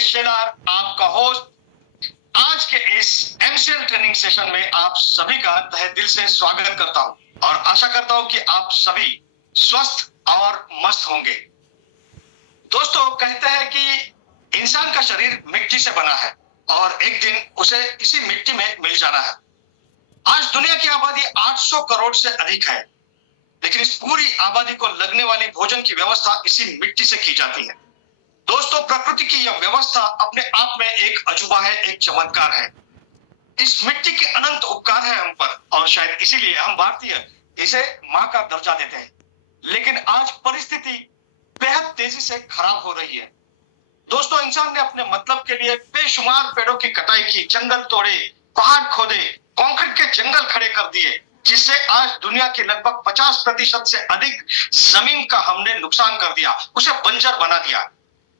योगेश शेलार, आपका होस्ट। आज के इस एमसीएल ट्रेनिंग सेशन में आप सभी का तहे दिल से स्वागत करता हूं और आशा करता हूं कि आप सभी स्वस्थ और मस्त होंगे। दोस्तों, कहते हैं कि इंसान का शरीर मिट्टी से बना है और एक दिन उसे इसी मिट्टी में मिल जाना है। आज दुनिया की आबादी 800 करोड़ से अधिक है, लेकिन इस पूरी आबादी को लगने वाली भोजन की व्यवस्था इसी मिट्टी से की जाती है। दोस्तों, प्रकृति की यह व्यवस्था अपने आप में एक अजूबा है, एक चमत्कार है। इस मिट्टी के अनंत उपकार है हम पर और शायद इसीलिए हम भारतीय इसे मां का दर्जा देते हैं। लेकिन आज परिस्थिति बेहद तेजी से खराब हो रही है। दोस्तों, इंसान ने अपने मतलब के लिए बेशुमार पेड़ों की कटाई की, जंगल तोड़े, पहाड़ खोदे, कंक्रीट के जंगल खड़े कर दिए, जिससे आज दुनिया की लगभग 50% से अधिक जमीन का हमने नुकसान कर दिया, उसे बंजर बना दिया।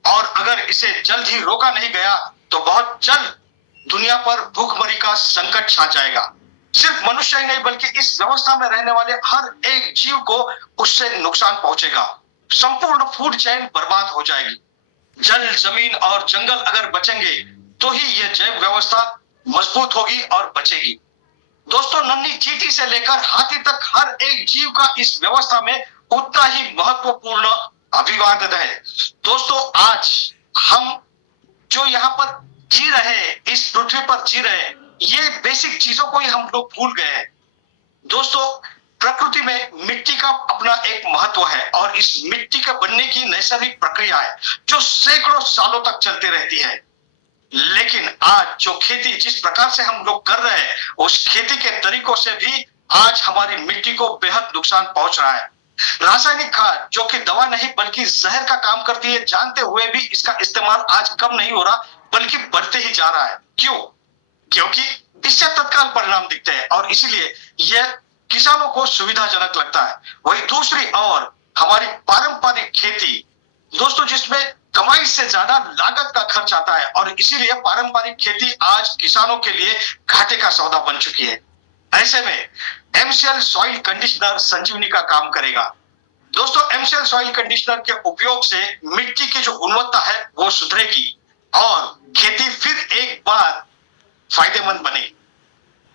और अगर इसे जल्द ही रोका नहीं गया तो बहुत जल्द दुनिया पर भूखमरी का संकट छा जाएगा। सिर्फ मनुष्य ही नहीं बल्कि इस व्यवस्था में रहने वाले हर एक जीव को उससे नुकसान पहुंचेगा। संपूर्ण फूड चेन बर्बाद हो जाएगी। जल, जमीन और जंगल अगर बचेंगे तो ही यह जैव व्यवस्था मजबूत होगी और बचेगी। दोस्तों, नन्ही चींटी से लेकर हाथी तक हर एक जीव का इस व्यवस्था में उतना ही महत्वपूर्ण अभिवादन है। दोस्तों, आज हम जो यहाँ पर जी रहे हैं, इस पृथ्वी पर जी रहे हैं, ये बेसिक चीजों को ही हम लोग भूल गए हैं। दोस्तों, प्रकृति में मिट्टी का अपना एक महत्व है और इस मिट्टी के बनने की नैसर्गिक प्रक्रिया है जो सैकड़ों सालों तक चलती रहती है। लेकिन आज जो खेती जिस प्रकार से हम लोग कर रहे हैं, उस खेती के तरीकों से भी आज हमारी मिट्टी को बेहद नुकसान पहुंच रहा है। रासायनिक खाद जो कि दवा नहीं बल्कि जहर का काम करती है, जानते हुए भी इसका इस्तेमाल आज कम नहीं हो रहा बल्कि बढ़ते ही जा रहा है। क्यों? क्योंकि इससे तत्काल परिणाम दिखते हैं और इसीलिए यह किसानों को सुविधाजनक लगता है। वही दूसरी ओर हमारी पारंपरिक खेती, दोस्तों, जिसमें कमाई से ज्यादा लागत का खर्च आता है और इसीलिए पारंपरिक खेती आज किसानों के लिए घाटे का सौदा बन चुकी है। ऐसे में एमसीएल सॉइल कंडीशनर संजीवनी का काम करेगा। दोस्तों, एमसीएल सॉइल कंडीशनर के उपयोग से मिट्टी की जो गुणवत्ता है वो सुधरेगी और खेती फिर एक बार फायदेमंद बनेगी।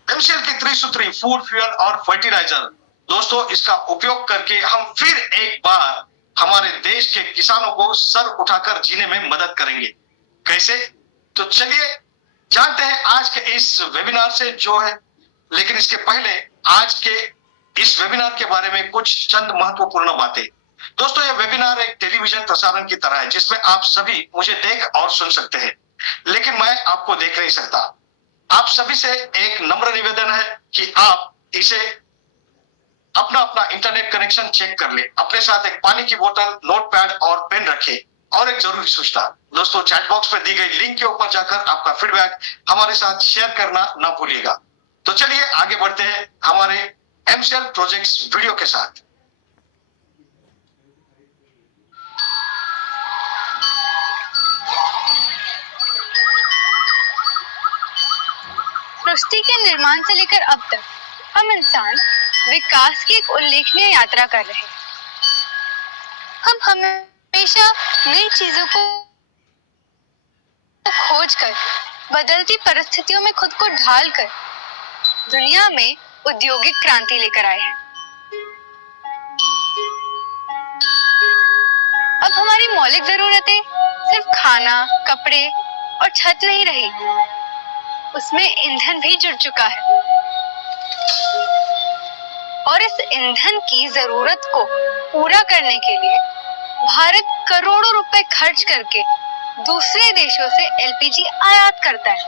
एमसीएल की त्रिसूत्री फूड, फ्यूल और फर्टिलाइजर, दोस्तों, इसका उपयोग करके हम फिर एक बार हमारे देश के किसानों को सर उठाकर जीने में मदद करेंगे। कैसे? तो चलिए जानते हैं आज के इस वेबिनार से जो है। लेकिन इसके पहले आज के इस वेबिनार के बारे में कुछ चंद महत्वपूर्ण बातें। दोस्तों, यह वेबिनार एक टेलीविजन प्रसारण की तरह है जिसमें आप सभी मुझे देख और सुन सकते हैं, लेकिन मैं आपको देख नहीं सकता। आप सभी से एक नम्र निवेदन है कि आप इसे अपना अपना इंटरनेट कनेक्शन चेक कर ले, अपने साथ एक पानी की बोतल, नोटपैड और पेन रखें। और एक जरूरी सूचना, दोस्तों, चैट बॉक्स में दी गई लिंक के ऊपर जाकर आपका फीडबैक हमारे साथ शेयर करना ना भूलिएगा। तो चलिए आगे बढ़ते हैं हमारे एमसीएल प्रोजेक्ट्स वीडियो के साथ। सृष्टि के निर्माण से लेकर अब तक हम इंसान विकास की एक उल्लेखनीय यात्रा कर रहे हैं। हम हमेशा नई चीजों को खोजकर, बदलती परिस्थितियों में खुद को ढालकर दुनिया में औद्योगिक क्रांति लेकर आए हैं। अब हमारी मौलिक जरूरतें सिर्फ खाना, कपड़े और छत नहीं रही, उसमें ईंधन भी जुड़ चुका है। और इस ईंधन की जरूरत को पूरा करने के लिए भारत करोड़ों रुपए खर्च करके दूसरे देशों से एलपीजी आयात करता है,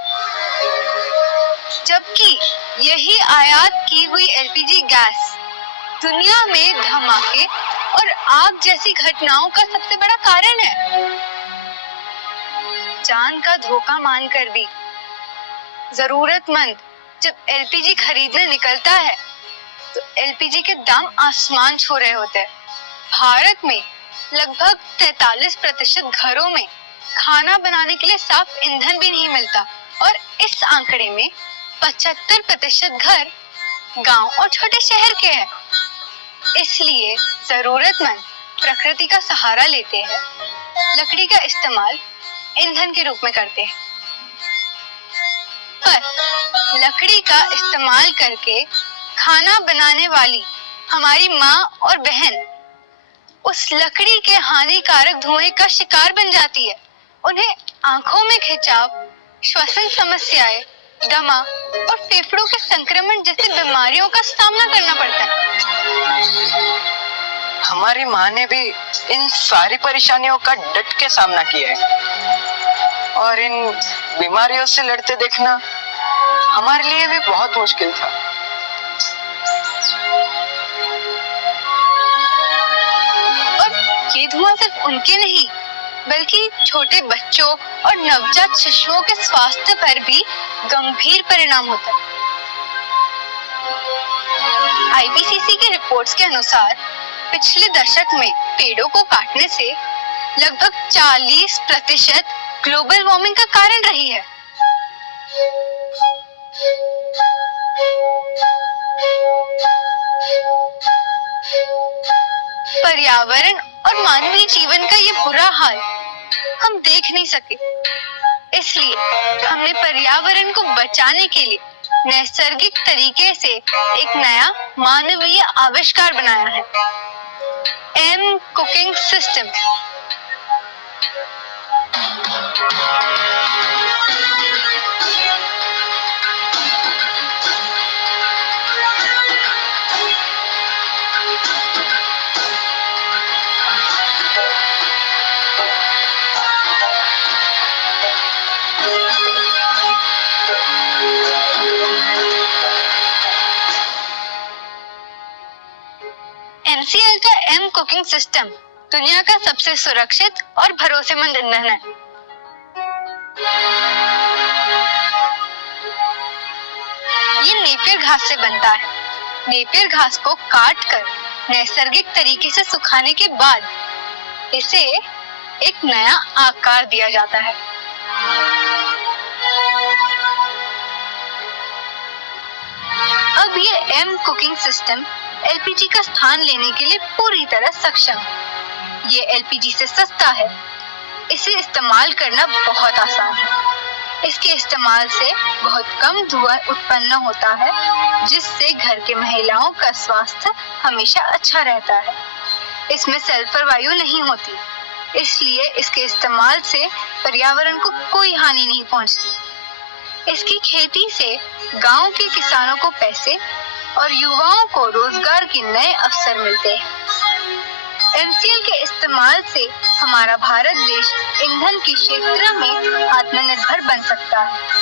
जबकि यही आयात की हुई एलपीजी गैस दुनिया में धमाके और आग जैसी घटनाओं का सबसे बड़ा कारण है। जान का धोखा मानकर भी जरूरतमंद जब एलपीजी खरीदने निकलता है तो एलपीजी के दाम आसमान छू रहे होते हैं। भारत में लगभग 43% घरों में खाना बनाने के लिए साफ ईंधन भी नहीं मिलता और इस आंकड़े में 75% घर गांव और छोटे शहर के हैं। इसलिए जरूरतमंद प्रकृति का सहारा लेते हैं, लकड़ी का इस्तेमाल ईंधन के रूप में करते हैं। पर लकड़ी का इस्तेमाल करके खाना बनाने वाली हमारी माँ और बहन उस लकड़ी के हानिकारक धुएं का शिकार बन जाती है। उन्हें आंखों में खिंचाव, श्वसन समस्याएं, दमा और फेफड़ों के संक्रमण जैसी बीमारियों का सामना करना पड़ता है। हमारी माँ ने भी इन सारी परेशानियों का डट के सामना किया है और इन बीमारियों से लड़ते देखना हमारे लिए भी बहुत मुश्किल था। और ये धुआं सिर्फ उनके नहीं बल्कि छोटे बच्चों और नवजात शिशुओं के स्वास्थ्य पर भी गंभीर परिणाम होता है। आईपीसीसी की रिपोर्ट्स के अनुसार पिछले दशक में पेड़ों को काटने से लगभग 40% ग्लोबल वार्मिंग का कारण रही है। पर्यावरण और मानवीय जीवन का ये बुरा हाल हम देख नहीं सके, इसलिए हमने पर्यावरण को बचाने के लिए नैसर्गिक तरीके से एक नया मानवीय आविष्कार बनाया है, एम कुकिंग सिस्टम। एमसीएल का एम कुकिंग सिस्टम दुनिया का सबसे सुरक्षित और भरोसेमंद ईंधन है। ये नेपियर घास से बनता है। नेपियर घास को काट कर नैसर्गिक तरीके से सुखाने के बाद इसे एक नया आकार दिया जाता है। अब ये एम कुकिंग सिस्टम एलपीजी का स्थान लेने के लिए पूरी तरह सक्षम है। ये एलपीजी से सस्ता है। इसे इस्तेमाल करना बहुत आसान है। इसके इस्तेमाल से बहुत कम धुआं उत्पन्न होता है, जिससे घर के महिलाओं का स्वास्थ्य हमेशा अच्छा रहता है। इसमें सल्फर वायु नहीं होती, इसलिए इसके इस्तेमाल से पर्यावरण को कोई हानि नहीं पहुंचती। इसकी खेती से गांव के किसानों को पैसे और युवाओं को रोजगार के नए अवसर मिलते हैं। एमसीएल के इस्तेमाल से हमारा भारत देश ईंधन के क्षेत्र में आत्मनिर्भर बन सकता है।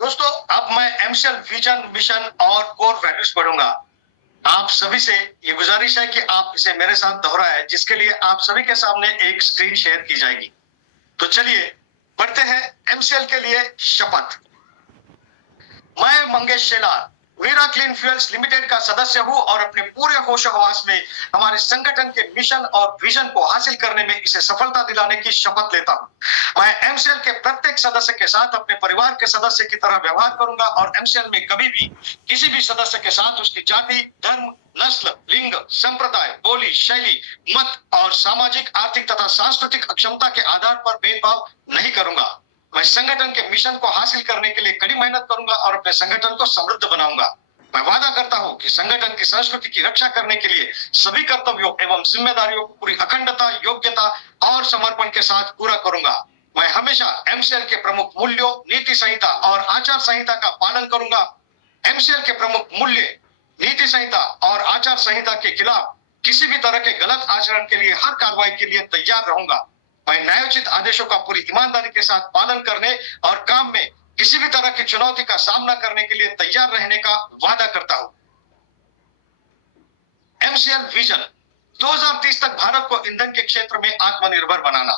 दोस्तों, अब मैं एमसीएल विजन, मिशन और कोर वैल्यूज पढ़ूंगा। आप सभी से ये गुजारिश है कि आप इसे मेरे साथ दोहराएं, जिसके लिए आप सभी के सामने एक स्क्रीन शेयर की जाएगी। तो चलिए पढ़ते हैं एमसीएल के लिए शपथ। मैं मंगेश शेलार वीरा क्लीन फ्यूल्स लिमिटेड का सदस्य हूं और अपने पूरे होश हवास में हमारे संगठन के मिशन और विजन को हासिल करने में इसे सफलता दिलाने की शपथ लेता हूं। मैं एमसीएल के प्रत्येक सदस्य के साथ अपने परिवार के सदस्य की तरह व्यवहार करूंगा और एमसीएल में कभी भी किसी भी सदस्य के साथ उसकी जाति, धर्म, नस्ल, लिंग, संप्रदाय, बोली, शैली, मत और सामाजिक, आर्थिक तथा सांस्कृतिक अक्षमता के आधार पर भेदभाव नहीं करूंगा। मैं संगठन के मिशन को हासिल करने के लिए कड़ी मेहनत करूंगा और अपने संगठन को समृद्ध बनाऊंगा। मैं वादा करता हूं कि संगठन की संस्कृति की रक्षा करने के लिए सभी कर्तव्यों एवं जिम्मेदारियों को पूरी अखंडता, योग्यता और समर्पण के साथ पूरा करूंगा। मैं हमेशा एमसीएल के प्रमुख मूल्यों, नीति संहिता और आचार संहिता का पालन करूंगा। एमसीएल के प्रमुख मूल्य, नीति संहिता और आचार संहिता के खिलाफ किसी भी तरह के गलत आचरण के लिए हर कार्रवाई के लिए तैयार रहूंगा। मैं न्यायोचित आदेशों का पूरी ईमानदारी के साथ पालन करने और काम में किसी भी तरह की चुनौती का सामना करने के लिए तैयार रहने का वादा करता हूं। एमसीएल विजन 2030 तक भारत को ईंधन के क्षेत्र में आत्मनिर्भर बनाना।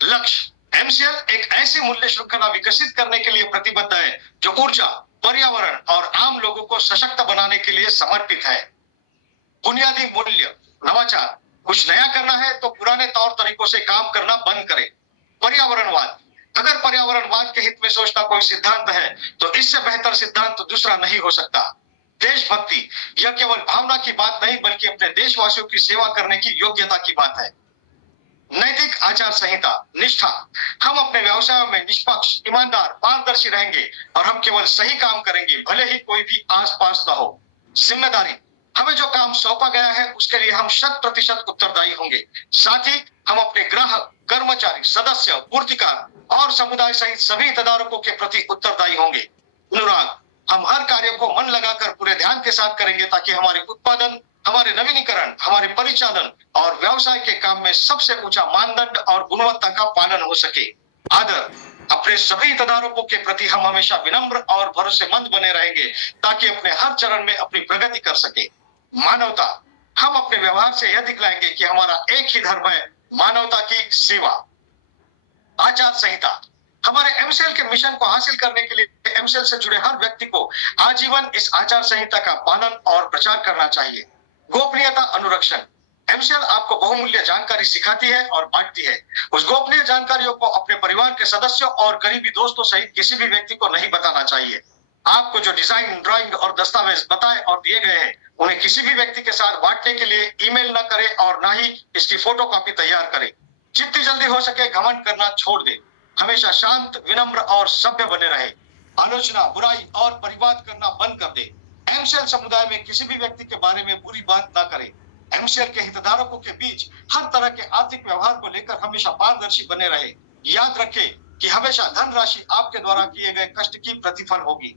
लक्ष्य एमसीएल एक ऐसी मूल्य श्रृंखला विकसित करने के लिए प्रतिबद्ध है जो ऊर्जा, पर्यावरण और आम लोगों को सशक्त बनाने के लिए समर्पित है। बुनियादी मूल्य नवाचार, कुछ नया करना है तो पुराने तौर तरीकों से काम करना बंद करें। पर्यावरणवाद, अगर पर्यावरणवाद के हित में सोचना कोई सिद्धांत है तो इससे बेहतर सिद्धांत दूसरा नहीं हो सकता। देशभक्ति, यह केवल भावना की बात नहीं बल्कि अपने देशवासियों की सेवा करने की योग्यता की बात है। नैतिक आचार संहिता, निष्ठा, हम अपने व्यवसाय में निष्पक्ष, ईमानदार, पारदर्शी रहेंगे और हम केवल सही काम करेंगे भले ही कोई भी आसपास न हो। जिम्मेदारी, हमें जो काम सौंपा गया है उसके लिए हम 100% उत्तरदायी होंगे। साथ ही हम अपने ग्राहक, कर्मचारी, सदस्य, पूर्तिकार और समुदाय सहित सभी हितधारकों के प्रति उत्तरदायी होंगे। अनुराग, हम हर कार्य को मन लगाकर पूरे ध्यान के साथ करेंगे ताकि हमारे उत्पादन, हमारे नवीनीकरण, हमारे परिचालन और व्यवसाय के काम में सबसे ऊंचा मानदंड और गुणवत्ता का पालन हो सके। आदर, अपने सभी हितधारकों के प्रति हम हमेशा विनम्र और भरोसेमंद बने रहेंगे ताकि अपने हर चरण में अपनी प्रगति कर सके। मानवता, हम अपने व्यवहार से यह दिखलाएंगे कि हमारा एक ही धर्म है, मानवता की सेवा। आचार संहिता, हमारे एमसीएल के मिशन को हासिल करने के लिए एमसीएल से जुड़े हर व्यक्ति को आजीवन इस आचार संहिता का पालन और प्रचार करना चाहिए। गोपनीयता अनुरक्षण, एमसीएल आपको बहुमूल्य जानकारी सिखाती है और बांटती है। उस गोपनीय जानकारियों को अपने परिवार के सदस्यों और करीबी दोस्तों सहित किसी भी व्यक्ति को नहीं बताना चाहिए। आपको जो डिजाइन, ड्राइंग और दस्तावेज बताए और दिए गए हैं उन्हें किसी भी व्यक्ति के साथ बांटने के लिए ईमेल न करें और न ही इसकी फोटोकॉपी तैयार करें। जितनी जल्दी हो सके घमंड करना छोड़ दें। हमेशा शांत, विनम्र और सभ्य बने रहे। आलोचना, बुराई और परिवाद करना बंद कर दे। एमसीएल समुदाय में किसी भी व्यक्ति के बारे में बुरी बात ना करें। एमसीएल के हितधारकों के बीच हर तरह के आर्थिक व्यवहार को लेकर हमेशा पारदर्शी बने रहे। याद रखें कि हमेशा धनराशि आपके द्वारा किए गए कष्ट की प्रतिफल होगी।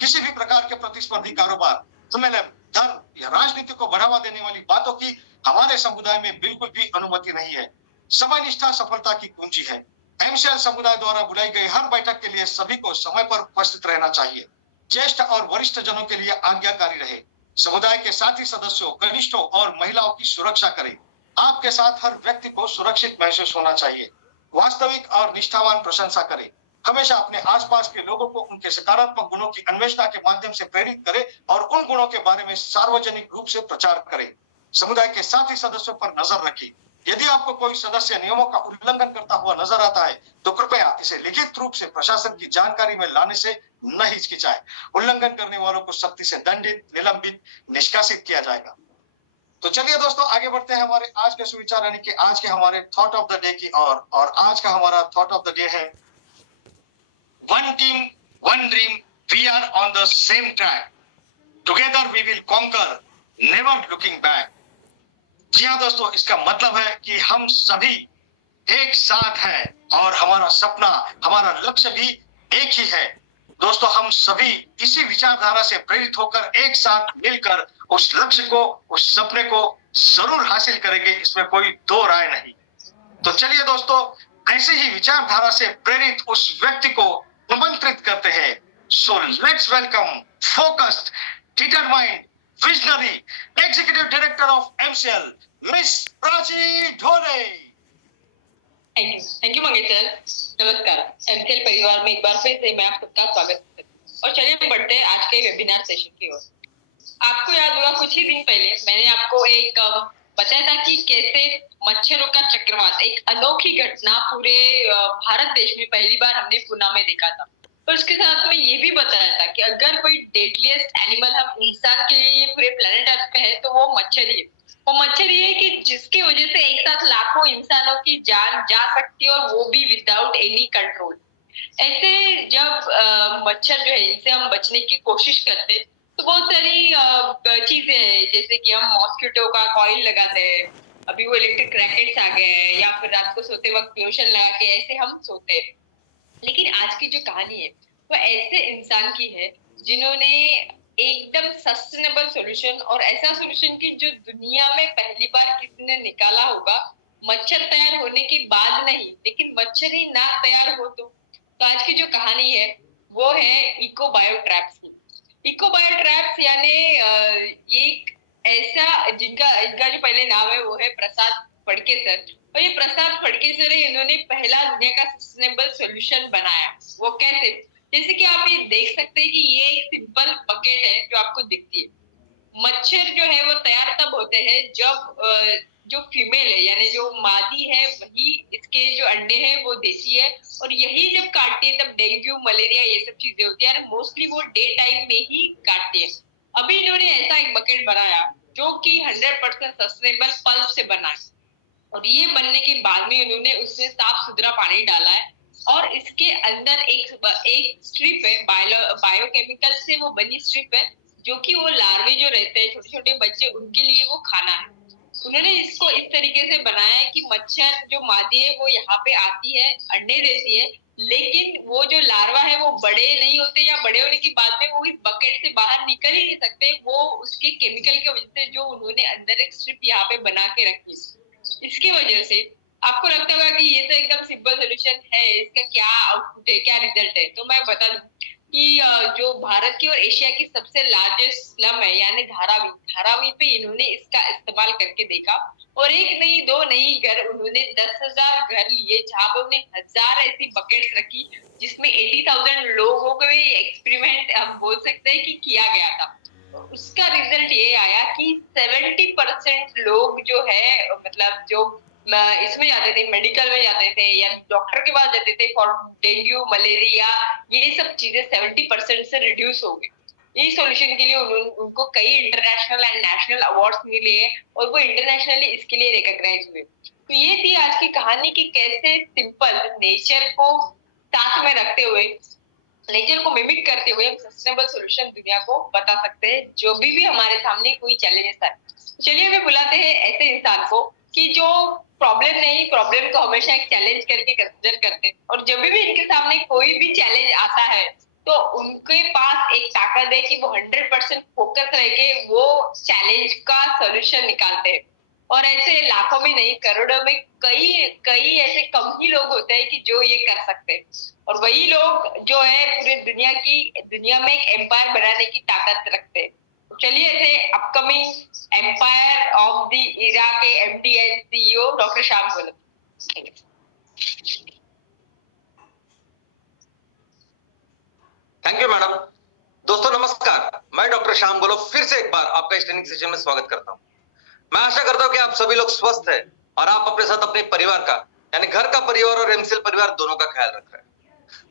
किसी भी प्रकार के प्रतिस्पर्धी कारोबार, सम्मेलन, धन या राजनीति को बढ़ावा देने वाली बातों की हमारे समुदाय में बिल्कुल भी अनुमति नहीं है। समय निष्ठा सफलता की कुंजी है। एमसीएल समुदाय द्वारा बुलाई गई हर बैठक के लिए सभी को समय पर उपस्थित रहना चाहिए। ज्येष्ठ और वरिष्ठ जनों के लिए आज्ञाकारी रहे। समुदाय के साथी सदस्यों, कनिष्ठों और महिलाओं की सुरक्षा करें। आपके साथ हर व्यक्ति को सुरक्षित महसूस होना चाहिए। वास्तविक और निष्ठावान प्रशंसा करें। हमेशा अपने आसपास के लोगों को उनके सकारात्मक गुणों की अन्वेषणा के माध्यम से प्रेरित करें और उन गुणों के बारे में सार्वजनिक रूप से प्रचार करें। समुदाय के साथी सदस्यों पर नजर रखें। यदि आपको कोई सदस्य नियमों का उल्लंघन करता हुआ नजर आता है तो कृपया इसे लिखित रूप से प्रशासन की जानकारी में लाने से न हिचकिचाएं। उल्लंघन करने वालों को सख्ती से दंडित, निलंबित, निष्कासित किया जाएगा। तो चलिए दोस्तों आगे बढ़ते हैं हमारे आज के सुविचार यानी कि आज के हमारे थॉट ऑफ द डे की और आज का हमारा थॉट ऑफ द डे है one team, one dream, we are on the same track, together we will conquer, never looking back. जी हाँ दोस्तों, इसका मतलब है कि हम सभी एक साथ हैं और हमारा सपना, हमारा लक्ष्य भी एक ही है। दोस्तों हम सभी इसी विचारधारा से प्रेरित होकर एक साथ मिलकर उस लक्ष्य को, उस सपने को जरूर हासिल करेंगे, इसमें कोई दो राय नहीं। तो चलिए दोस्तों ऐसे ही विचारधारा से प्रेरित उस व्यक्ति को आमंत्रित करते हैं। So let's welcome focused, determined, visionary executive director of MCL miss Prachi Dhole. Thank you Mangesh sir. नमस्कार, एमसीएल परिवार में एक बार फिर से मैं आप सबका स्वागत करती हूँ और चलिए बढ़ते हैं आज के वेबिनार सेशन की ओर। आपको याद होगा कुछ ही दिन पहले मैंने आपको एक बताया था कि कैसे मच्छरों का चक्रवात, एक अनोखी घटना पूरे भारत देश में पहली बार हमने पुणे में देखा था। और उसके साथ में ये भी बताया था कि अगर कोई डेडलीस्ट एनिमल हम इंसान के लिए पूरे प्लेनेट अर्थ पे है तो वो मच्छर ही है। वो मच्छर ये है कि जिसकी वजह से एक साथ लाखों इंसानों की जान जा सकती है और वो भी विदाउट एनी कंट्रोल। ऐसे जब मच्छर जो है इनसे हम बचने की कोशिश करते हैं तो बहुत सारी चीजें हैं, जैसे कि हम मॉस्किटो का कॉइल लगाते हैं, अभी वो इलेक्ट्रिक रैकेट्स आ गए हैं, या फिर रात को सोते वक्त लोशन लगा के ऐसे हम सोते हैं। लेकिन आज की जो कहानी है वो ऐसे इंसान की है जिन्होंने एकदम सस्टेनेबल सॉल्यूशन और ऐसा सॉल्यूशन की जो दुनिया में पहली बार किसी ने निकाला होगा, मच्छर तैयार होने की बाद नहीं, लेकिन मच्छर ही ना तैयार हो तो आज की जो कहानी है वो है इको बायो ट्रैप्स की। इको बायो ट्रैप्स यानी एक ऐसा जिनका जो पहले नाम है वो है प्रसाद फड़के सर। और ये प्रसाद फड़के सर है, इन्होंने पहला दुनिया का सस्टेनेबल सॉल्यूशन बनाया। वो कैसे? जैसे कि आप ये देख सकते हैं कि ये एक सिंपल बकेट है जो आपको दिखती है। मच्छर जो है वो तैयार तब होते हैं जब जो फीमेल है यानी जो मादी है वही इसके जो अंडे हैं वो देती है, और यही जब काटती है तब डेंगू मलेरिया ये सब चीजें होती है। मोस्टली वो डे टाइम में ही काटती है। अभी इन्होंने ऐसा एक बकेट बनाया जो कि 100% सस्टेनेबल पल्प से बना है, और ये बनने के बाद में उन्होंने उसमें साफ सुथरा पानी डाला है, और इसके अंदर एक स्ट्रिप है, बायोकेमिकल से वो बनी स्ट्रिप है, जो कि वो लार्वे जो रहते हैं छोटे छोटे बच्चे उनके लिए वो खाना है। उन्होंने इसको इस तरीके से बनाया है कि मच्छर जो मादी है वो यहाँ पे आती है, अंडे देती है, लेकिन वो जो लार्वा है वो बड़े नहीं होते, या बड़े होने के बाद में वो इस बकेट से बाहर निकल ही नहीं सकते। वो उसके केमिकल की वजह से जो उन्होंने अंदर एक स्ट्रिप यहाँ पे बना के रखी है, इसकी वजह से आपको लगता होगा कि ये तो एकदम सिंपल सोल्यूशन है, इसका क्या आउटपुट है, क्या रिजल्ट है। तो मैं बता दूं कि जो भारत की और एशिया की सबसे लार्जेस्ट स्लम है यानी धारावी पे इन्होंने इसका इस्तेमाल करके देखा, और एक नहीं दो नहीं घर उन्होंने 10,000 घर लिए, जहाँ पे उन्हें 1000 ऐसी बकेट्स रखी, जिसमें 80,000 लोगों को भी एक्सपेरिमेंट हम बोल सकते हैं कि किया गया था। उसका रिजल्ट ये आया कि 70% लोग जो है मतलब जो इसमें जाते थे, मेडिकल में जाते थे या डॉक्टर के पास जाते थे फॉर डेंगू मलेरिया, ये सब चीजें 70% से रिड्यूस हो गई। इस सॉल्यूशन के लिए उनको कई इंटरनेशनल एंड नेशनल अवार्ड्स मिले हैं, और वो इंटरनेशनली इसके लिए रिकॉग्नाइज हुए। तो ये थी आज की कहानी कि कैसे सिंपल नेचर को साथ में रखते हुए, नेचर को मिमिक करते हुए हम सस्टेनेबल सॉल्यूशन दुनिया को बता सकते हैं, जो भी हमारे सामने कोई चैलेंजेस आए। चलिए हमें बुलाते हैं ऐसे इंसान को कि जो प्रॉब्लम को हमेशा एक चैलेंज करके कंसिडर करते हैं, और जब भी इनके सामने कोई भी चैलेंज आता है तो उनके पास एक ताकत है कि वो 100% फोकस रह के वो चैलेंज का सॉल्यूशन निकालते हैं। और ऐसे लाखों में नहीं करोड़ों में कई ऐसे कम ही लोग होते हैं कि जो ये कर सकते हैं, और वही लोग जो है पूरी दुनिया में एक एम्पायर बनाने की ताकत रखते हैं। चलिए ऐसे upcoming empire of the era के MD and CEO doctor Shyam Golap. Thank you madam. दोस्तों नमस्कार, मैं डॉक्टर श्याम गोलप फिर से एक बार आपका इस ट्रेनिंग सेशन में स्वागत करता हूं। मैं आशा करता हूं कि आप सभी लोग स्वस्थ हैं और आप अपने साथ अपने परिवार का यानी घर का परिवार और एमसीएल परिवार दोनों का ख्याल रख रहे हैं।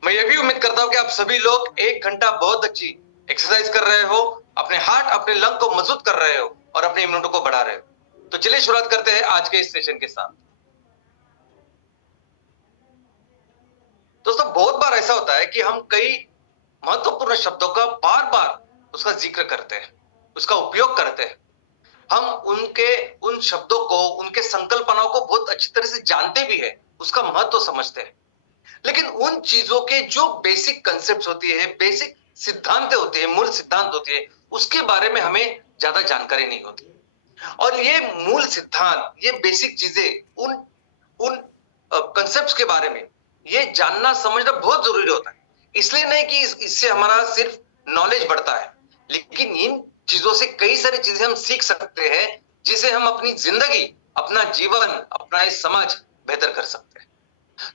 मैं ये भी उम्मीद करता हूं कि आप सभी लोग 1 घंटा बहुत अच्छी एक्सरसाइज कर रहे हो, अपने हार्ट अपने लंग को मजबूत कर रहे हो और अपने इम्यूनिटी को बढ़ा रहे हो। तो चलिए शुरुआत करते हैं आज के इस सेशन के साथ। दोस्तों बहुत बार ऐसा होता है कि हम कई महत्वपूर्ण शब्दों का बार बार उसका जिक्र करते हैं, उसका उपयोग करते हैं। हम उन शब्दों को, उनके संकल्पनाओं को बहुत अच्छी तरह से जानते भी हैं, उसका महत्व समझते हैं, लेकिन उन चीजों के जो बेसिक कंसेप्ट होती है, बेसिक सिद्धांत होते हैं, मूल सिद्धांत होते हैं, उसके बारे में हमें ज्यादा जानकारी नहीं होती। और ये मूल सिद्धांत, ये बेसिक चीजें, उन कंसेप्ट्स के बारे में ये जानना समझना बहुत जरूरी होता है। इसलिए नहीं कि इससे हमारा सिर्फ नॉलेज बढ़ता है, लेकिन इन चीजों से कई सारी चीजें हम सीख सकते हैं, जिसे हम अपनी जिंदगी, अपना जीवन, अपना समाज बेहतर कर सकते हैं।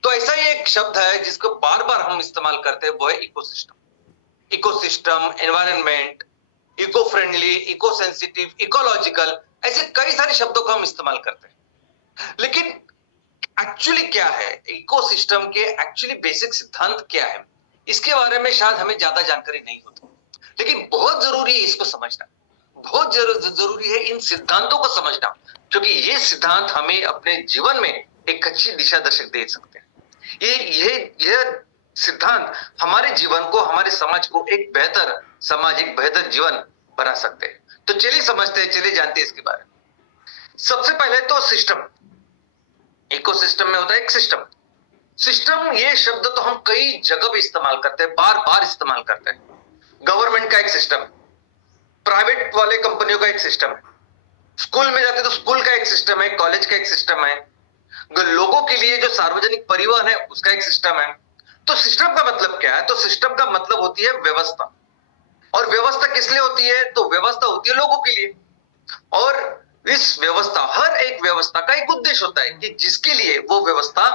तो ऐसा ही एक शब्द है जिसको बार बार हम इस्तेमाल करते हैं, वो है ecosystem, environment, eco friendly, eco sensitive, ecological, ऐसे कई सारे शब्दों का हम इस्तेमाल करते हैं। लेकिन एक्चुअली क्या है इकोसिस्टम के, एक्चुअली बेसिक सिद्धांत क्या है, इसके बारे में शायद हमें ज्यादा जानकारी नहीं होती, लेकिन बहुत जरूरी है इसको समझना, बहुत जरूरी है इन सिद्धांतों को समझना, क्योंकि ये सिद्धांत हमें अपने जीवन में एक अच्छी दिशा दर्शक दे सकते हैं। ये सिद्धांत हमारे जीवन को, हमारे समाज को एक बेहतर समाज, एक बेहतर जीवन बना सकते हैं। तो चलिए समझते हैं, चलिए जानते हैं इसके बारे में। सबसे पहले तो सिस्टम, इकोसिस्टम में होता है एक सिस्टम। ये शब्द तो हम कई जगह पे इस्तेमाल करते हैं, बार बार इस्तेमाल करते हैं। गवर्नमेंट का एक सिस्टम, प्राइवेट वाले कंपनियों का एक सिस्टम है, स्कूल में जाते तो स्कूल का एक सिस्टम है, कॉलेज का एक सिस्टम है, लोगों के लिए जो सार्वजनिक परिवहन है उसका एक सिस्टम है। तो सिस्टम का मतलब क्या है? तो सिस्टम का मतलब होती है व्यवस्था। और व्यवस्था किस लिए होती है? तो व्यवस्था होती है लोगों के लिए। और इस व्यवस्था, हर एक व्यवस्था का एक उद्देश्य होता है कि जिसके लिए वो व्यवस्था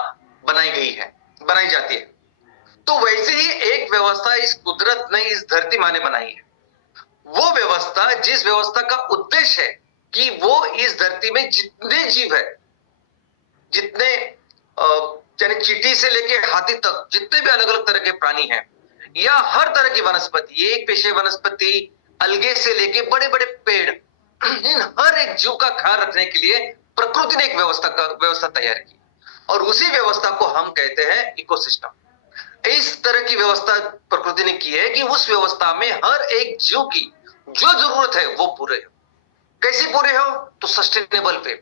बनाई गई है, बनाई जाती है। तो वैसे ही एक व्यवस्था इस कुदरत ने, इस धरती माँ ने बनाई है। वो व्यवस्था, जिस व्यवस्था का उद्देश्य है कि वो इस धरती में जितने जीव है, जितने यानी चींटी से लेके हाथी तक जितने भी अलग अलग तरह के प्राणी हैं, या हर तरह की वनस्पति, एक पेशे वनस्पति, अलगे से लेके बड़े बड़े पेड़, इन हर एक जीव का ख्याल रखने के लिए प्रकृति ने एक व्यवस्था तैयार की, और उसी व्यवस्था को हम कहते हैं इकोसिस्टम। इस तरह की व्यवस्था प्रकृति ने की है कि उस व्यवस्था में हर एक जीव की जो जरूरत है वो पूरे हो। कैसे पूरे हो? तो सस्टेनेबल पे,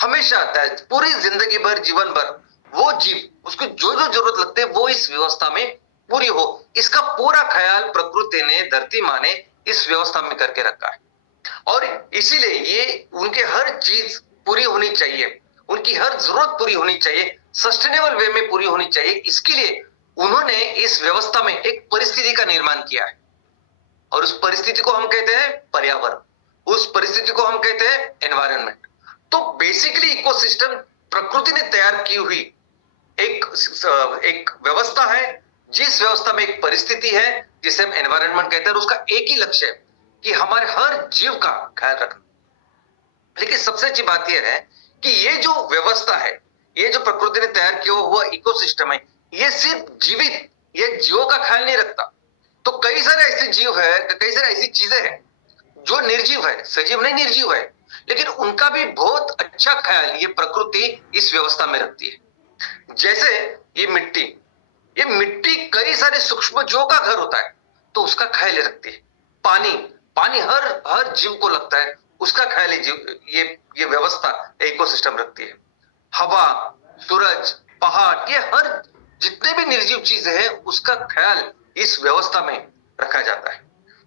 हमेशा आता है, पूरी जिंदगी भर, जीवन भर वो जीव, उसको जो जो जरूरत लगती है वो इस व्यवस्था में पूरी हो। इसका पूरा ख्याल प्रकृति ने, धरती माँ ने इस व्यवस्था में करके रखा है, और इसीलिए ये उनके हर चीज पूरी होनी चाहिए, उनकी हर जरूरत पूरी होनी चाहिए, सस्टेनेबल वे में पूरी होनी चाहिए। इसके लिए उन्होंने इस व्यवस्था में एक परिस्थिति का निर्माण किया है, और उस परिस्थिति को हम कहते हैं पर्यावरण, उस परिस्थिति को हम कहते हैं एनवायरनमेंट। तो बेसिकली इकोसिस्टम प्रकृति ने तैयार की हुई एक व्यवस्था है, जिस व्यवस्था में एक परिस्थिति है जिसे हम एनवायरनमेंट कहते हैं, और उसका एक ही लक्ष्य है कि हमारे हर जीव का ख्याल रखना। लेकिन सबसे अच्छी बात यह है कि ये जो व्यवस्था है, ये जो प्रकृति ने तैयार किया हुआ इकोसिस्टम है, ये सिर्फ जीवित, ये जीवों का ख्याल नहीं रखता। तो कई सारे ऐसे जीव है, कई सारे ऐसी चीजें हैं जो निर्जीव है, सजीव नहीं, निर्जीव है, लेकिन उनका भी बहुत अच्छा ख्याल ये प्रकृति इस व्यवस्था में रखती है। जैसे ये मिट्टी कई सारे सूक्ष्म जीवों का घर होता है, तो उसका ख्याल रखती है। पानी हर जीव को लगता है, उसका ख्याल ये व्यवस्था इकोसिस्टम रखती है। हवा, सूरज, पहाड़, ये हर जितने भी निर्जीव चीजें हैं उसका ख्याल इस व्यवस्था में रखा जाता है।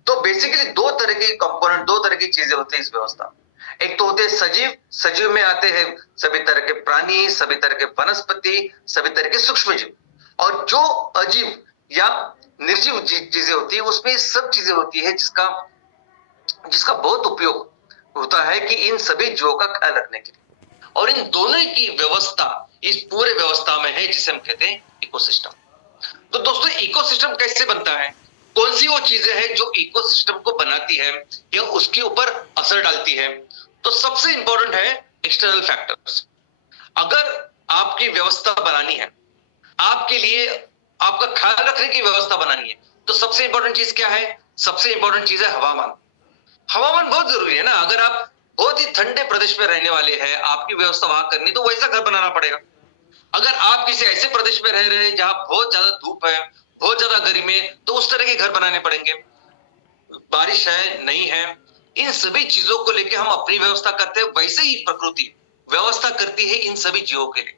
तो बेसिकली दो तरह के कंपोनेंट, दो तरह की चीजें होती है इस व्यवस्था में। एक तो होते हैं सजीव, सजीव में आते हैं सभी तरह के प्राणी, सभी तरह के वनस्पति, सभी तरह के सूक्ष्म जीव, और जो अजीव या निर्जीव चीजें होती है उसमें सब चीजें होती है जिसका बहुत उपयोग होता है कि इन सभी जीवों का ख्याल रखने के लिए, और इन दोनों की व्यवस्था इस पूरे व्यवस्था में है जिसे हम कहते हैं इकोसिस्टम। तो दोस्तों, इकोसिस्टम कैसे बनता है, कौन सी वो चीजें हैं जो इकोसिस्टम को बनाती है या उसके ऊपर असर डालती है? तो सबसे इंपॉर्टेंट है एक्सटर्नल फैक्टर्स। अगर आपकी व्यवस्था बनानी है, आपके लिए आपका ख्याल रखने की व्यवस्था बनानी है, तो सबसे इंपॉर्टेंट चीज क्या है? सबसे इंपॉर्टेंट चीज है हवामान। हवामान बहुत जरूरी है ना। अगर आप बहुत ही ठंडे प्रदेश में रहने वाले हैं, आपकी व्यवस्था वहां करनी, तो वैसा घर बनाना पड़ेगा। अगर आप किसी ऐसे प्रदेश में रह रहे हैं जहां बहुत ज्यादा धूप है, बहुत ज्यादा गर्मी है, तो उस तरह के घर बनाने पड़ेंगे। बारिश है, नहीं है, इन सभी चीजों को लेकर हम अपनी व्यवस्था करते हैं, वैसे ही प्रकृति व्यवस्था करती है इन सभी जीवों के लिए।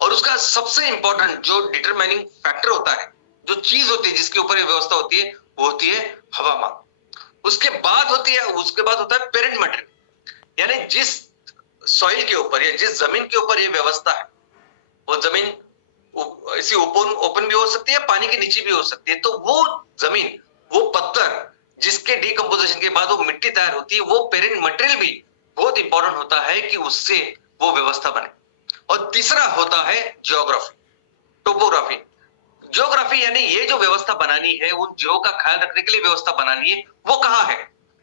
और उसका सबसे इंपॉर्टेंट जो डिटरमाइनिंग फैक्टर होता है, जो चीज होती है जिसके ऊपर ये व्यवस्था होती है, वो होती है हवामान। उसके बाद होता है पेरेंट मटेरियल, यानी जिस सॉइल के ऊपर या जिस जमीन के ऊपर ये व्यवस्था है, वो जमीन ऐसी ओपन भी हो सकती है, पानी के नीचे भी हो सकती है। तो वो जमीन, वो पत्थर जिसके डिकम्पोजिशन के बाद वो मिट्टी तैयार होती है, वो पेरेंट मटेरियल भी बहुत इंपॉर्टेंट होता है कि उससे वो व्यवस्था बने। और तीसरा होता है जियोग्राफी, टोपोग्राफी। जियोग्राफी यानी ये जो व्यवस्था बनानी है, उन जीवों का ख्याल रखने के लिए व्यवस्था बनानी है, वो कहाँ है?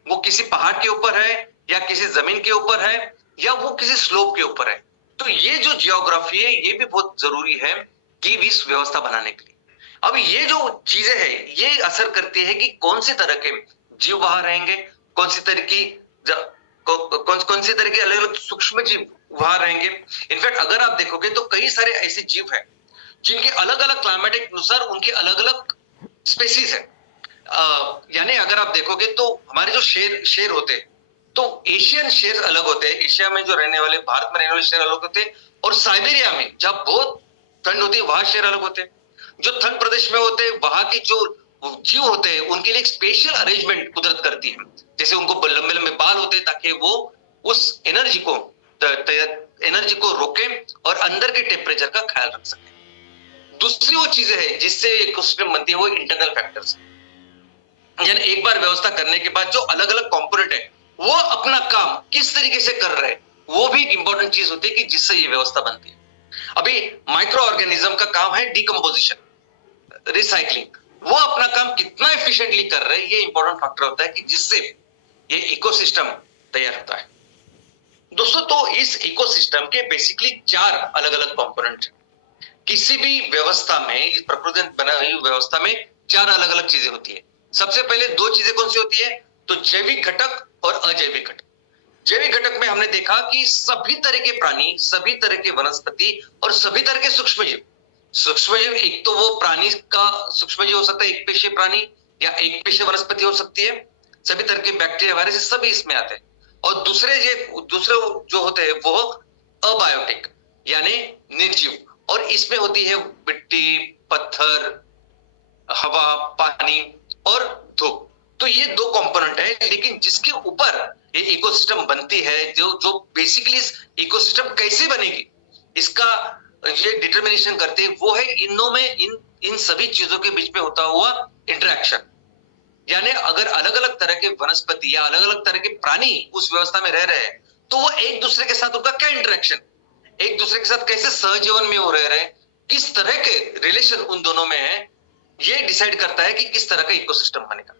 वो किसी पहाड़ के ऊपर है, या किसी जमीन के ऊपर है, या वो किसी स्लोप के ऊपर है। तो ये जो जियोग्राफी है, ये भी बहुत जरूरी है कि इस व्यवस्था बनाने के लिए। अब ये जो चीजें हैं, ये असर करती है कि कौन सी तरह के जीव वहां रहेंगे, कौन सी तरह के अलग अलग सूक्ष्म जीव वहां रहेंगे। इनफैक्ट अगर आप देखोगे तो कई सारे ऐसे जीव हैं जिनके अलग अलग क्लाइमेटिक अनुसार उनके अलग अलग स्पेसीज है। यानी अगर आप देखोगे तो हमारे जो शेर होते हैं, तो एशियन शेर अलग होते हैं, एशिया में जो रहने वाले, भारत में रहने वाले शेर अलग होते हैं, और साइबेरिया में जब बहुत ठंड होती है वहां शेर अलग होते हैं। जो ठंड प्रदेश में होते हैं वहां के जो जीव होते हैं उनके लिए एक स्पेशल अरेंजमेंट कुदरत करती है, जैसे उनको लंबे लंबे बाल होते हैं ताकि वो उस एनर्जी को रोके और अंदर के टेम्परेचर का ख्याल रख सके। दूसरी वो चीजें हैं जिससे इकोसिस्टम बनती है, वो इंटरनल फैक्टर्स, यानी एक बार व्यवस्था करने के बाद जो अलग अलग कंपोनेंट है वो अपना काम किस तरीके से कर रहे हैं, वो भी एक इंपॉर्टेंट चीज होती है कि जिससे ये व्यवस्था बनती है। अभी माइक्रो ऑर्गेनिज्म का काम है डिकम्पोजिशन, रिसाइकलिंग, वो अपना काम कितना एफिशिएंटली कर रहे हैं, ये इंपॉर्टेंट फैक्टर होता है कि जिससे ये इकोसिस्टम तैयार होता है। दोस्तों, तो इस इकोसिस्टम के बेसिकली 4 अलग अलग कंपोनेंट हैं। किसी भी व्यवस्था में, इस प्रकृति ने बनाई हुई व्यवस्था में 4 अलग अलग चीजें होती है। सबसे पहले 2 चीजें कौन सी होती है? तो जैविक घटक और अजैविक घटक। जैविक घटक में हमने देखा कि सभी तरह के प्राणी, सभी तरह के वनस्पति और सभी तरह के सूक्ष्मजीव, सूक्ष्मजीव एक तो वो प्राणी का सूक्ष्मजीव हो सकता है, एक पेशीय प्राणी या एक पेशीय वनस्पति हो सकती है, सभी तरह के बैक्टीरिया, वायरस सभी इसमें आते हैं। और दूसरे जो होते हैं वो अबायोटिक यानी निर्जीव, और इसमें होती है मिट्टी, पत्थर, हवा, पानी और धूप। तो ये 2 कंपोनेंट है, लेकिन जिसके ऊपर ये इकोसिस्टम बनती है, जो बेसिकली इस इकोसिस्टम कैसे बनेगी इसका ये डिटर्मिनेशन करते हैं, वो है इनों में इन सभी चीजों के बीच में होता हुआ इंटरेक्शन। यानी अगर अलग अलग तरह के वनस्पति या अलग अलग तरह के प्राणी उस व्यवस्था में रह रहे हैं, तो वो एक दूसरे के साथ उनका क्या इंटरेक्शन, एक दूसरे के साथ कैसे सहजीवन में वो रह रहे हैं, किस तरह के रिलेशन उन दोनों में है, ये डिसाइड करता है कि किस तरह का इकोसिस्टम बनेगा।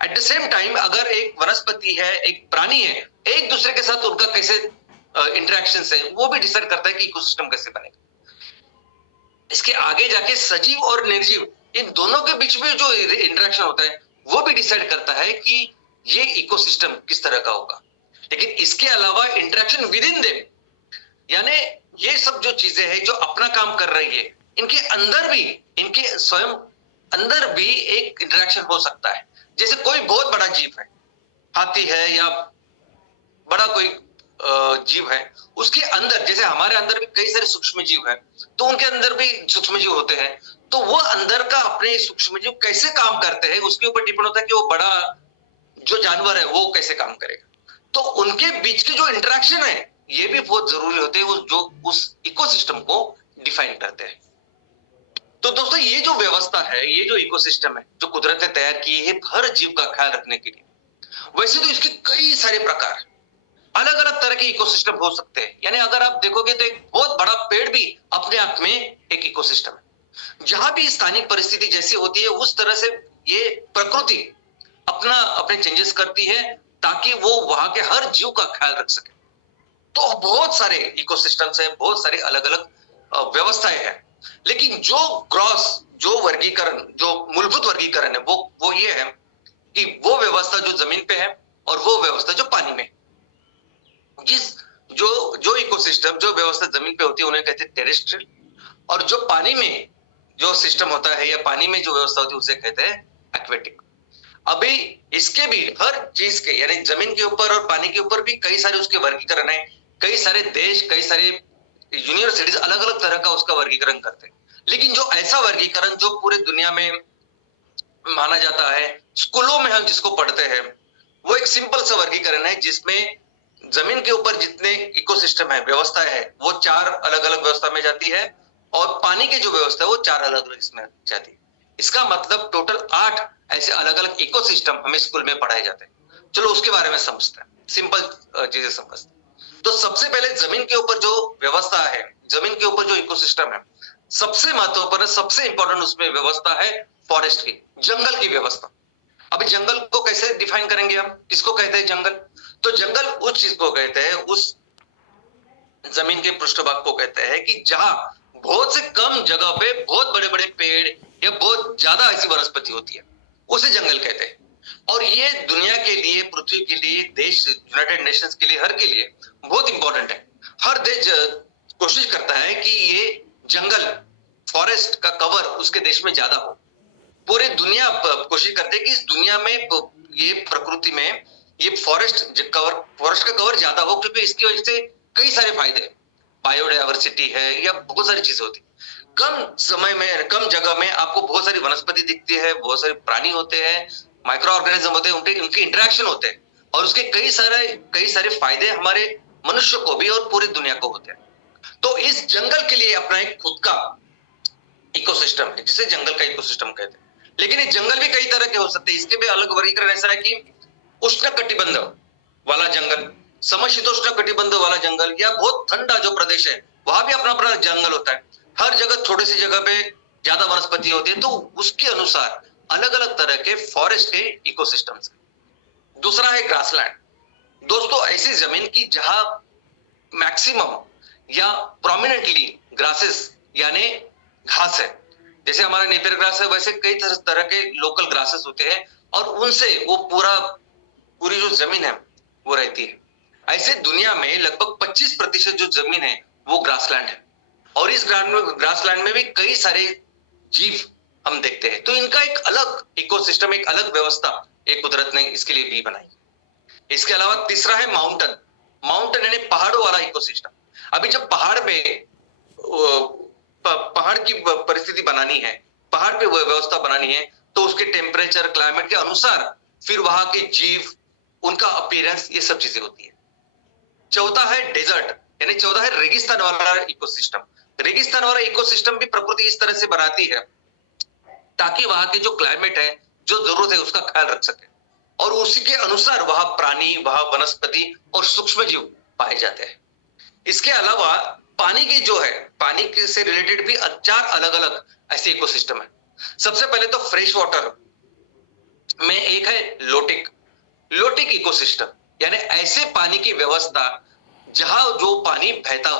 एट द सेम टाइम अगर एक वनस्पति है, एक प्राणी है, एक दूसरे के साथ उनका कैसे इंटरेक्शन है, वो भी डिसाइड करता है कि इकोसिस्टम कैसे बनेगा। इसके आगे जाके सजीव और निर्जीव, इन दोनों के बीच में जो इंटरेक्शन होता है वो भी डिसाइड करता है कि ये इकोसिस्टम किस तरह का होगा। लेकिन इसके अलावा इंटरेक्शन विद इन देम, यानी ये सब जो चीजें हैं जो अपना काम कर रही है, इनके अंदर भी, इनके स्वयं अंदर भी एक इंटरेक्शन हो सकता है। जैसे कोई बहुत बड़ा जीव है, हाथी है या बड़ा कोई जीव है, उसके अंदर, जैसे हमारे अंदर भी कई सारे सूक्ष्म जीव हैं, तो उनके अंदर भी सूक्ष्म जीव होते हैं, तो वो अंदर का अपने सूक्ष्म जीव कैसे काम करते हैं उसके ऊपर डिपेंड होता है कि वो बड़ा जो जानवर है वो कैसे काम करेगा। तो उनके बीच के जो इंटरेक्शन है ये भी बहुत जरूरी होते हैं, जो उस इकोसिस्टम को डिफाइन करते हैं। तो दोस्तों, ये जो व्यवस्था है, ये जो इकोसिस्टम है जो कुदरत ने तैयार की है हर जीव का ख्याल रखने के लिए, वैसे तो इसके कई सारे प्रकार, अलग अलग तरह के इकोसिस्टम हो सकते हैं। यानी अगर आप देखोगे तो एक बहुत बड़ा पेड़ भी अपने आप में एक इकोसिस्टम है। जहां भी स्थानिक परिस्थिति जैसी होती है उस तरह से ये प्रकृति अपने चेंजेस करती है ताकि वो वहां के हर जीव का ख्याल रख सके। तो बहुत सारे इकोसिस्टम्स है, बहुत सारी अलग अलग व्यवस्थाएं हैं, लेकिन जो वर्गीकरण, जो मूलभूत वर्गीकरण है वो ये है कि वो व्यवस्था जो जमीन पे है और वो व्यवस्था जो पानी में, जो इकोसिस्टम, जो व्यवस्था जमीन पे होती है उन्हें कहते हैं टेरेस्ट्रियल, और जो पानी में जो सिस्टम होता है या पानी में जो व्यवस्था होती है उसे कहते हैं एक्वेटिक। अभी इसके भी हर चीज के, यानी जमीन के ऊपर और पानी के ऊपर भी कई सारे उसके वर्गीकरण है। कई सारे देश, कई सारे यूनिवर्सिटीज अलग अलग तरह का उसका वर्गीकरण करते हैं, लेकिन जो ऐसा वर्गीकरण जो पूरे दुनिया में माना जाता है, स्कूलों में हम जिसको पढ़ते हैं, वो एक सिंपल सा वर्गीकरण है जिसमें जमीन के ऊपर जितने इकोसिस्टम है, व्यवस्था है, वो 4 अलग अलग व्यवस्था में जाती है, और पानी की जो व्यवस्था है वो 4 अलग अलग इसमें जाती है। इसका मतलब टोटल 8 ऐसे अलग अलग इकोसिस्टम हमें स्कूल में पढ़ाए जाते हैं। चलो उसके बारे में समझते हैं, सिंपल चीजें समझते हैं। तो सबसे पहले जमीन के ऊपर जो व्यवस्था है, जमीन के ऊपर जो इकोसिस्टम है, सबसे महत्वपूर्ण, सबसे इंपॉर्टेंट उसमें व्यवस्था है फॉरेस्ट की, जंगल की व्यवस्था। अभी जंगल को कैसे डिफाइन करेंगे हम, किसको कहते हैं जंगल? तो जंगल उस चीज को कहते हैं, उस जमीन के पृष्ठभाग को कहते हैं कि जहां बहुत से कम जगह पे बहुत बड़े बड़े पेड़ या बहुत ज्यादा ऐसी वनस्पति होती है, उसे जंगल कहते हैं। और ये दुनिया के लिए, पृथ्वी के लिए, देश, यूनाइटेड नेशंस के लिए, हर के लिए बहुत इंपॉर्टेंट है। हर देश कोशिश करता है कि ये जंगल, फॉरेस्ट का कवर उसके देश में ज्यादा हो। पूरी दुनिया कोशिश करती है कि इस दुनिया में ये प्रकृति में ये फॉरेस्ट का कवर ज्यादा हो, क्योंकि इसकी वजह से कई सारे फायदे, बायोडायवर्सिटी है या बहुत सारी चीजें होती। कम समय में, कम जगह में आपको बहुत सारी वनस्पति दिखती है, बहुत सारे प्राणी होते हैं, माइक्रो ऑर्गेनिज्म होते हैं, उनके इंटरेक्शन होते हैं, और उसके कई सारे फायदे हमारे मनुष्य को भी और पूरी दुनिया को होते हैं। तो इस जंगल के लिए अपना एक खुद का इकोसिस्टम है जिसे जंगल का इकोसिस्टम कहते हैं। लेकिन ये जंगल भी कई तरह के हो सकते हैं, इसके भी अलग वर्गीकरण ऐसा है कि उष्णकटिबंध वाला जंगल, समशीतोष्ण कटिबंध वाला जंगल या बहुत ठंडा जो प्रदेश है वहां भी अपना अपना जंगल होता है। हर जगह छोटी सी जगह पे ज्यादा वनस्पति होती है, तो उसके अनुसार अलग अलग तरह के फॉरेस्ट के इकोसिस्टम्स। दूसरा है ग्रासलैंड। दोस्तों, ऐसी जमीन की जहां मैक्सिमम या प्रोमिनेंटली ग्रासेस यानी घास है, जैसे हमारा नेपियर ग्रास है, वैसे कई तरह के लोकल ग्रासेस होते हैं और उनसे वो पूरी जो जमीन है वो रहती है। ऐसे दुनिया में लगभग 25% जो जमीन है वो ग्रासलैंड है और इस ग्रासलैंड में भी कई सारे जीव हम देखते हैं। तो इनका एक अलग इकोसिस्टम, एक अलग व्यवस्था एक कुदरत ने इसके लिए भी बनाई। इसके अलावा तीसरा है माउंटेन यानी पहाड़ों वाला इकोसिस्टम। अभी जब पहाड़ की परिस्थिति बनानी है, पहाड़ पे व्यवस्था बनानी है, तो उसके टेम्परेचर, क्लाइमेट के अनुसार फिर वहां के जीव, उनका अपीयरेंस, ये सब चीजें होती है। चौथा है डेजर्ट यानी चौथा है रेगिस्तान वाला इकोसिस्टम। रेगिस्तान वाला इकोसिस्टम भी प्रकृति इस तरह से बनाती है ताकि वहां के जो क्लाइमेट है, जो जरूरत है, उसका ख्याल रख सके और उसी के अनुसार वहां प्राणी, वहां वनस्पति और सूक्ष्म जीव पाए जाते हैं। इसके अलावा पानी की जो है, पानी से रिलेटेड भी 4 अलग अलग ऐसे इकोसिस्टम है। सबसे पहले तो फ्रेश वाटर में एक है लोटिक इकोसिस्टम, यानी ऐसे पानी की व्यवस्था जहां जो पानी बहता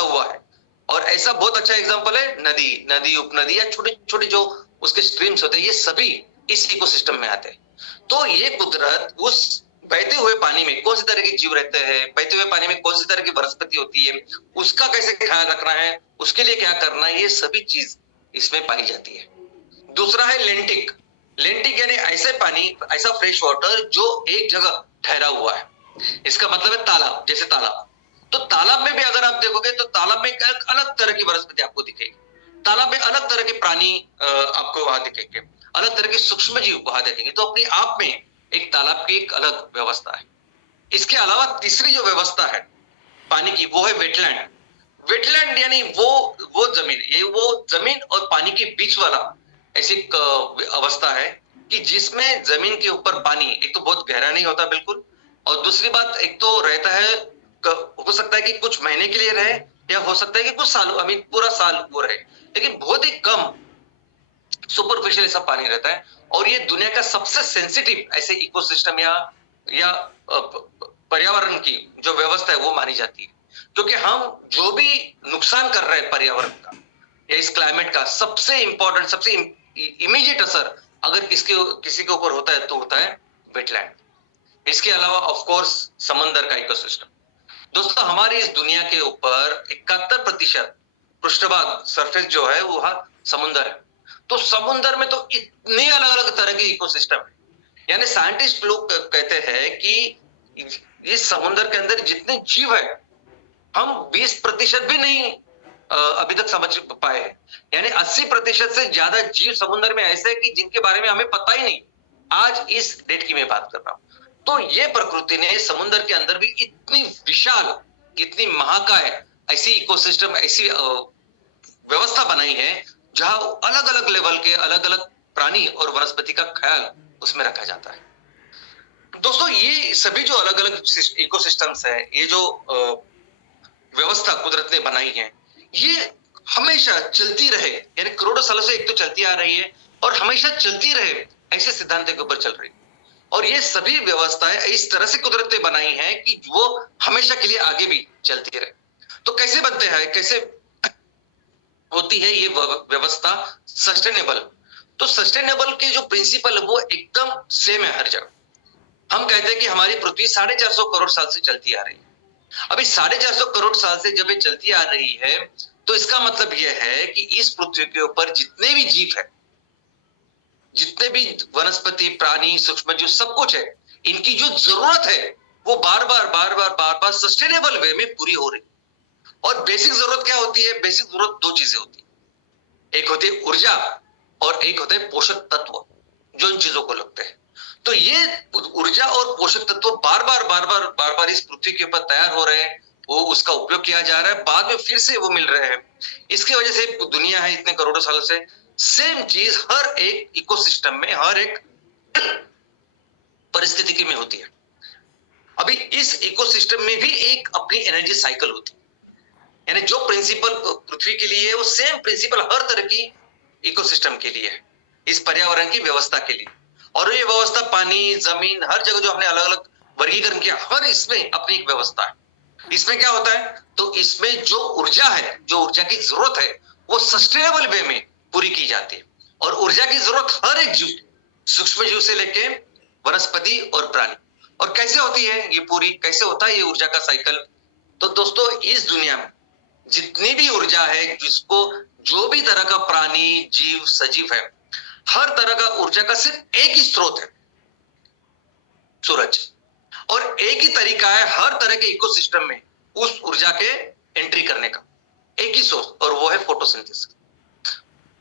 हुआ है। और ऐसा बहुत अच्छा एग्जांपल है नदी, उपनदी या छोटे छोटे जो उसके स्ट्रीम्स होते हैं, ये सभी इस इकोसिस्टम में आते हैं। तो ये कुदरत उस बहते हुए पानी में कौन सी तरह के जीव रहते हैं, बहते हुए पानी में कौन सी तरह की वनस्पति होती है, उसका कैसे ख्याल रखना है, उसके लिए क्या करना है, ये सभी चीज इसमें पाई जाती है। दूसरा है लेंटिक यानी ऐसे पानी, ऐसा फ्रेश वाटर जो एक जगह ठहरा हुआ है। इसका मतलब है तालाब, जैसे तालाब। तो तालाब में भी अगर आप देखोगे तो तालाब में एक अलग तरह की वनस्पति आपको दिखेगी, तालाब में अलग तरह के प्राणी आपको वहां दिखेंगे, अलग तरह के सूक्ष्म जीव वहां देखेंगे। तो अपने आप में एक तालाब की एक अलग व्यवस्था है। इसके अलावा तीसरी जो व्यवस्था है पानी की, वो है वेटलैंड यानी वो जमीन और पानी के बीच वाला ऐसी अवस्था है कि जिसमें जमीन के ऊपर पानी एक तो बहुत गहरा नहीं होता बिल्कुल, और दूसरी बात एक तो रहता है, हो सकता है कि कुछ महीने के लिए रहे या हो सकता है कि कुछ सालों, पूरा साल वो रहे, लेकिन बहुत ही कम सुपरफिशियल ऐसा पानी रहता है। और ये दुनिया का सबसे सेंसिटिव ऐसे इकोसिस्टम या पर्यावरण की जो व्यवस्था है वो मानी जाती है, क्योंकि हम जो भी नुकसान कर रहे हैं पर्यावरण का या इस क्लाइमेट का, सबसे इंपॉर्टेंट, सबसे इमीडिएट असर अगर किसी के ऊपर होता है तो होता है वेटलैंड। इसके अलावा ऑफ कोर्स समंदर का इकोसिस्टम। दोस्तों, हमारी इस दुनिया के ऊपर 71% पृष्ठभाग, सरफेस जो है वो समुद्र है। तो समुद्र में तो इतने अलग अलग तरह के इकोसिस्टम है, यानी साइंटिस्ट लोग कहते हैं कि इस समुद्र के अंदर जितने जीव है हम 20% भी नहीं अभी तक समझ पाए हैं। यानी 80% से ज्यादा जीव समुद्र में ऐसे हैं कि जिनके बारे में हमें पता ही नहीं, आज इस डेट की मैं बात कर रहा हूं। तो ये प्रकृति ने समुद्र के अंदर भी इतनी विशाल, इतनी महाकाय ऐसी इकोसिस्टम, ऐसी व्यवस्था बनाई है जहां अलग अलग लेवल के अलग अलग प्राणी और वनस्पति का ख्याल उसमें रखा जाता है। दोस्तों, ये सभी जो अलग अलग इकोसिस्टम्स है, ये जो व्यवस्था कुदरत ने बनाई है, ये हमेशा चलती रहे, यानी करोड़ों सालों से एक तो चलती आ रही है और हमेशा चलती रहे, ऐसे सिद्धांत के ऊपर चल रही है। और ये सभी व्यवस्थाएं इस तरह से कुदरत ने बनाई है कि वो हमेशा के लिए आगे भी चलती रहे। तो कैसे बनते हैं, कैसे होती है ये व्यवस्था सस्टेनेबल? तो सस्टेनेबल के जो प्रिंसिपल है वो एकदम सेम है हर जगह। हम कहते हैं कि हमारी पृथ्वी 450 करोड़ साल से चलती आ रही है। अभी 450 करोड़ साल से जब ये चलती आ रही है, तो इसका मतलब यह है कि इस पृथ्वी के ऊपर जितने भी जीव है, जितने भी वनस्पति, प्राणी, सूक्ष्म जीव, सब कुछ है, इनकी जो जरूरत है वो बार बार सस्टेनेबल वे में पूरी हो रही। और बेसिक जरूरत क्या होती है? बेसिक जरूरत 2 चीजें होती है, एक होती है ऊर्जा और एक होता है पोषक तत्व, जो इन चीजों को लगते हैं। तो ये ऊर्जा और पोषक तत्व बार बार इस पृथ्वी के ऊपर तैयार हो रहे हैं, वो उसका उपयोग किया जा रहा है, बाद में फिर से वो मिल रहे हैं। इसकी वजह से दुनिया है इतने करोड़ों सालों से, सेम चीज हर एक इकोसिस्टम में, हर एक परिस्थिति में होती है। अभी इस इकोसिस्टम में भी एक अपनी एनर्जी साइकिल होती है, यानी जो प्रिंसिपल पृथ्वी के लिए है वो सेम प्रिंसिपल हर तरह की इकोसिस्टम के लिए है, इस पर्यावरण की व्यवस्था के लिए। और ये व्यवस्था पानी, जमीन, हर जगह जो हमने अलग अलग वर्गीकरण किया, हर इसमें अपनी एक व्यवस्था है। इसमें क्या होता है, तो इसमें जो ऊर्जा है, जो ऊर्जा की जरूरत है, वो सस्टेनेबल वे में पूरी की जाती है। और ऊर्जा की जरूरत हर एक जीव, सूक्ष्म जीव से लेके वनस्पति और प्राणी। और कैसे होती है ये पूरी, कैसे होता है ये ऊर्जा का साइकिल? तो दोस्तों, इस दुनिया में जितनी भी ऊर्जा है, जिसको जो भी तरह का प्राणी, जीव, सजीव है, हर तरह का ऊर्जा का सिर्फ एक ही स्रोत है, सूरज। और एक ही तरीका है हर तरह के इकोसिस्टम में उस ऊर्जा के एंट्री करने का, एक ही सोर्स, और वो है फोटोसिंथेसिस।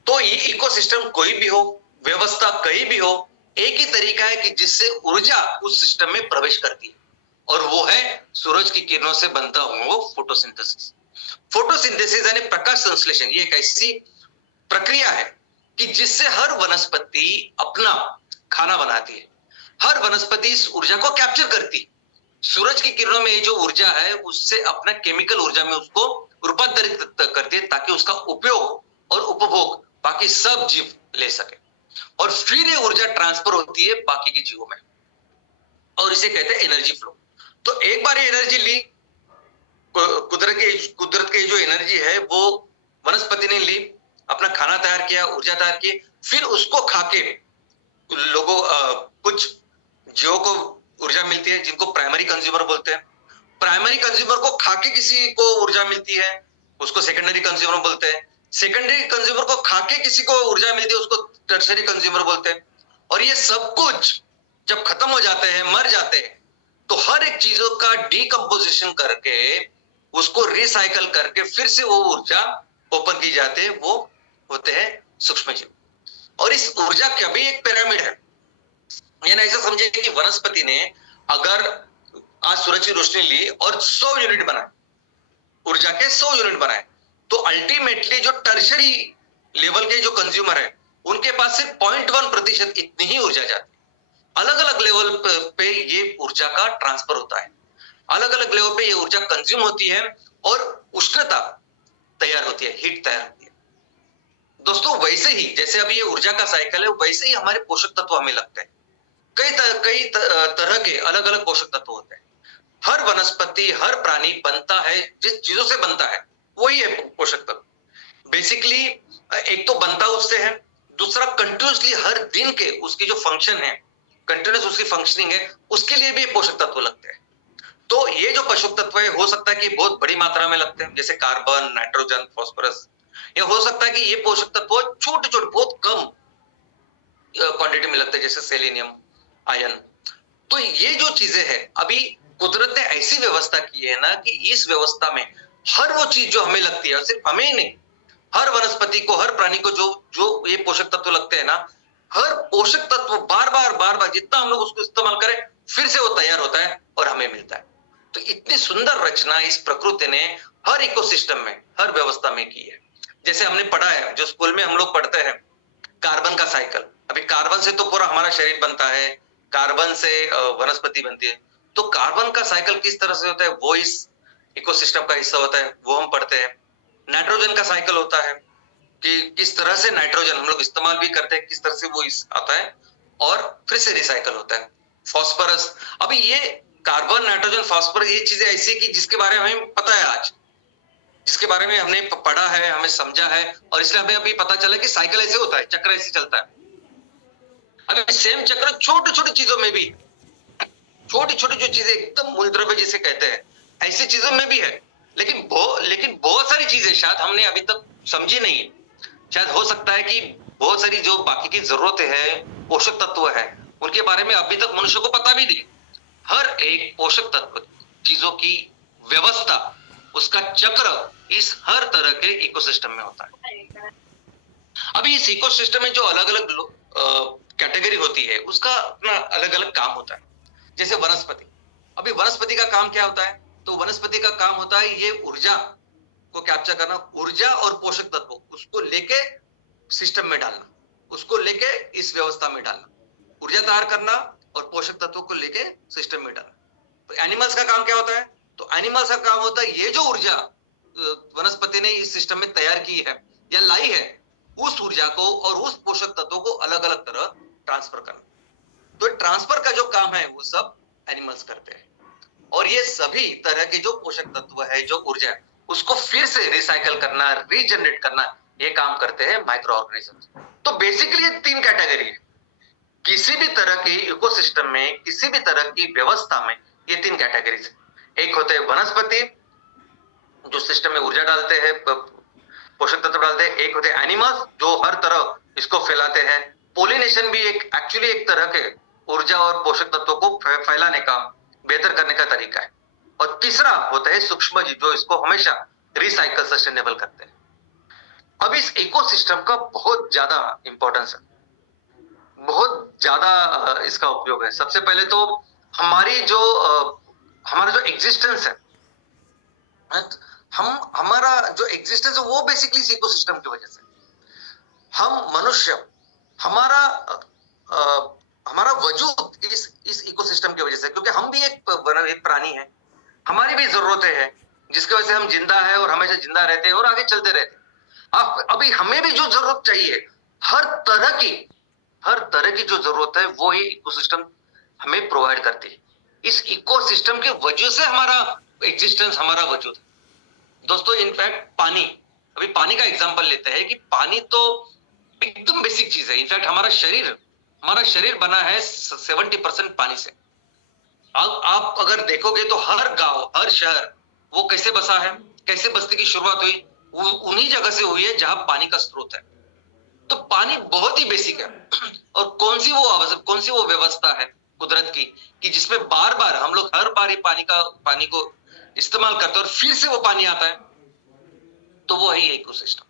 तो ये इकोसिस्टम कोई भी हो, व्यवस्था कहीं भी हो, एक ही तरीका है कि जिससे ऊर्जा उस सिस्टम में प्रवेश करती है, और वो है सूरज की किरणों से बनता हुआ फोटोसिंथेसिस। फोटोसिंथेसिस यानी प्रकाश संश्लेषण, ये एक ऐसी प्रक्रिया है कि जिससे हर वनस्पति अपना खाना बनाती है। हर वनस्पति इस ऊर्जा को कैप्चर करती है। सूरज की किरणों में ये जो ऊर्जा है, उससे अपना केमिकल ऊर्जा में उसको रूपांतरित करती है, ताकि उसका उपयोग और उपभोग बाकी सब जीव ले सके। और फिर ये ऊर्जा ट्रांसफर होती है बाकी के जीवों में, और इसे कहते हैं एनर्जी फ्लो। तो एक बार ये एनर्जी ली, कुदरत की जो एनर्जी है वो वनस्पति ने ली, अपना खाना तैयार किया, ऊर्जा तैयार की, फिर उसको खाके लोगों कुछ जीवों को ऊर्जा मिलती है, जिनको प्राइमरी कंज्यूमर बोलते हैं। प्राइमरी कंज्यूमर को खाके किसी को ऊर्जा मिलती है, उसको सेकेंडरी कंज्यूमर बोलते हैं। सेकेंडरी कंज्यूमर को खाके किसी को ऊर्जा मिलती है, उसको टर्शरी कंज्यूमर बोलते हैं। और ये सब कुछ जब खत्म हो जाते हैं, मर जाते हैं, तो हर एक चीजों का डीकंपोजिशन करके, उसको रिसाइकल करके फिर से वो ऊर्जा ओपन की जाती है, वो होते हैं सूक्ष्म जीव। और इस ऊर्जा का भी एक पिरामिड है। यानी ऐसा समझे कि वनस्पति ने अगर आज सूरज की रोशनी ली और 100 यूनिट बनाए, ऊर्जा के 100 यूनिट बनाए, तो अल्टीमेटली जो टर्शरी लेवल के जो कंज्यूमर है, उनके पास सिर्फ 0.1% इतनी ही ऊर्जा जाती है। अलग अलग लेवल पे ये ऊर्जा का ट्रांसफर होता है, अलग अलग लेवल पे ये ऊर्जा कंज्यूम होती है, और उष्णता तैयार होती है, हीट तैयार होती है। दोस्तों, वैसे ही जैसे अभी ये ऊर्जा का साइकिल है, वैसे ही हमारे पोषक तत्व हमें लगते हैं। कई तरह के अलग अलग पोषक तत्व होते हैं। हर वनस्पति, हर प्राणी बनता है, जिस चीजों से बनता है वही है पोषक तत्व। बेसिकली एक तो बनता उससे है, दूसरा कंटिन्यूसली हर दिन के उसकी जो फंक्शन है, कंटिन्यूस उसकी फंक्शनिंग है, उसके लिए भी पोषक तत्व लगते हैं। तो ये जो पोषक तत्व है, हो सकता है कि बहुत बड़ी मात्रा में लगते हैं, जैसे कार्बन, नाइट्रोजन, फास्फोरस, या हो सकता है कि ये पोषक तत्व छोटे छोटे बहुत कम क्वांटिटी में लगते हैं, जैसे सेलेनियम, आयरन। तो ये जो चीजें हैं, अभी कुदरत ने ऐसी व्यवस्था की है ना, कि इस व्यवस्था में हर वो चीज जो हमें लगती है, और सिर्फ हमें ही नहीं, हर वनस्पति को, हर प्राणी को जो जो ये पोषक तत्व लगते हैं ना, हर पोषक तत्व बार बार जितना हम लोग उसको इस्तेमाल करें, फिर से वो तैयार होता है और हमें मिलता है। तो इतनी सुंदर रचना इस प्रकृति ने हर इकोसिस्टम में, हर व्यवस्था में की है। जैसे हमने पढ़ा है, जो स्कूल में हम लोग पढ़ते हैं, कार्बन का साइकिल। अभी कार्बन से तो पूरा हमारा शरीर बनता है, कार्बन से वनस्पति बनती है। तो कार्बन का साइकिल किस तरह से होता है, वो इस इकोसिस्टम का हिस्सा होता है, वो हम पढ़ते हैं। नाइट्रोजन का साइकिल होता है कि किस तरह से नाइट्रोजन हम लोग इस्तेमाल भी करते हैं, किस तरह से वो आता है और फिर से रिसाइकल होता है। फास्फोरस, अभी ये कार्बन, नाइट्रोजन, फास्फोरस, ये चीजें ऐसी कि जिसके बारे में हमें पता है आज, जिसके बारे में हमने पढ़ा है, हमें समझा है, और इसलिए हमें अभी पता चला कि साइकिल ऐसे होता है, चक्र ऐसे चलता है। अभी सेम चक्र छोटी छोटी चीजों में भी, छोटी छोटी जो चीजें एकदम मूलद्रव्य जिसे कहते हैं, ऐसी चीजों में भी है। लेकिन बहुत सारी चीजें शायद हमने अभी तक समझी नहीं। शायद हो सकता है कि बहुत सारी जो बाकी की जरूरतें हैं, पोषक तत्व है, उनके बारे में अभी तक मनुष्य को पता भी नहीं। हर एक पोषक तत्व, चीजों की व्यवस्था, उसका चक्र इस हर तरह के इकोसिस्टम में होता है। अभी इस इकोसिस्टम में जो अलग अलग कैटेगरी होती है, उसका अपना अलग अलग काम होता है। जैसे वनस्पति, अभी वनस्पति का काम क्या होता है, तो वनस्पति का काम होता है ये ऊर्जा को कैप्चर करना, ऊर्जा और पोषक तत्व उसको लेके सिस्टम में डालना, उसको लेके इस व्यवस्था में डालना, ऊर्जा तैयार करना और पोषक तत्वों को लेके सिस्टम में डालना। एनिमल्स का काम क्या होता है? तो एनिमल्स का काम होता है ये जो ऊर्जा वनस्पति ने इस सिस्टम में तैयार की है या लाई है, उस ऊर्जा को और उस पोषक तत्वों को अलग अलग तरह ट्रांसफर करना। तो ट्रांसफर का जो काम है वो सब एनिमल्स करते हैं, और ये सभी तरह के जो पोषक तत्व है, जो ऊर्जा है, उसको फिर से रिसाइकल करना, रीजनरेट करना, ये काम करते हैं माइक्रो ऑर्गेनिजम्स। तो बेसिकली ये 3 कैटेगरी है। किसी भी तरह के इकोसिस्टम में, किसी भी तरह की व्यवस्था में ये 3 कैटेगरीज है। एक होते हैं वनस्पति जो सिस्टम में ऊर्जा डालते हैं, पोषक तत्व डालते हैं। एक होते हैं एनिमल्स जो हर तरह इसको फैलाते हैं। पोलिनेशन भी एक्चुअली एक तरह के ऊर्जा और पोषक तत्वों को फैलाने का, बेहतर करने का तरीका है। और तीसरा होता है सूक्ष्म जीव जो इसको हमेशा रिसाइकल, सस्टेनेबल करते हैं। अब इस इकोसिस्टम का बहुत ज्यादा इंपॉर्टेंस है, बहुत ज्यादा इसका उपयोग है। सबसे पहले तो हमारा जो एग्जिस्टेंस है, हमारा जो एग्जिस्टेंस है वो बेसिकली इस इकोसिस्टम की वजह से। हम मनुष्य, हमारा वजूद इस इकोसिस्टम की वजह से, क्योंकि हम भी एक प्राणी है, हमारी भी जरूरतें हैं जिसकी वजह से हम जिंदा है और हमेशा जिंदा रहते हैं और आगे चलते रहते हैं। अभी हमें भी जो जरूरत चाहिए, हर तरह की जो जरूरत है वो ये इकोसिस्टम हमें प्रोवाइड करती है। इस इकोसिस्टम की वजह से हमारा एग्जिस्टेंस, हमारा वजूद है। दोस्तों इनफैक्ट पानी, अभी पानी का एग्जांपल लेते हैं कि पानी तो एकदम बेसिक चीज है। इनफैक्ट हमारा शरीर बना है 70% पानी से। अब आप अगर देखोगे तो हर गांव, हर शहर वो कैसे बसा है, कैसे बस्ती की शुरुआत हुई, वो उन्हीं जगह से हुई है जहां पानी का स्रोत है। तो पानी बहुत ही बेसिक है। और कौन सी वो व्यवस्था है कुदरत की कि जिसमें बार बार हम लोग हर बार ही पानी को इस्तेमाल करते हैं और फिर से वो पानी आता है, तो वो है ये इकोसिस्टम।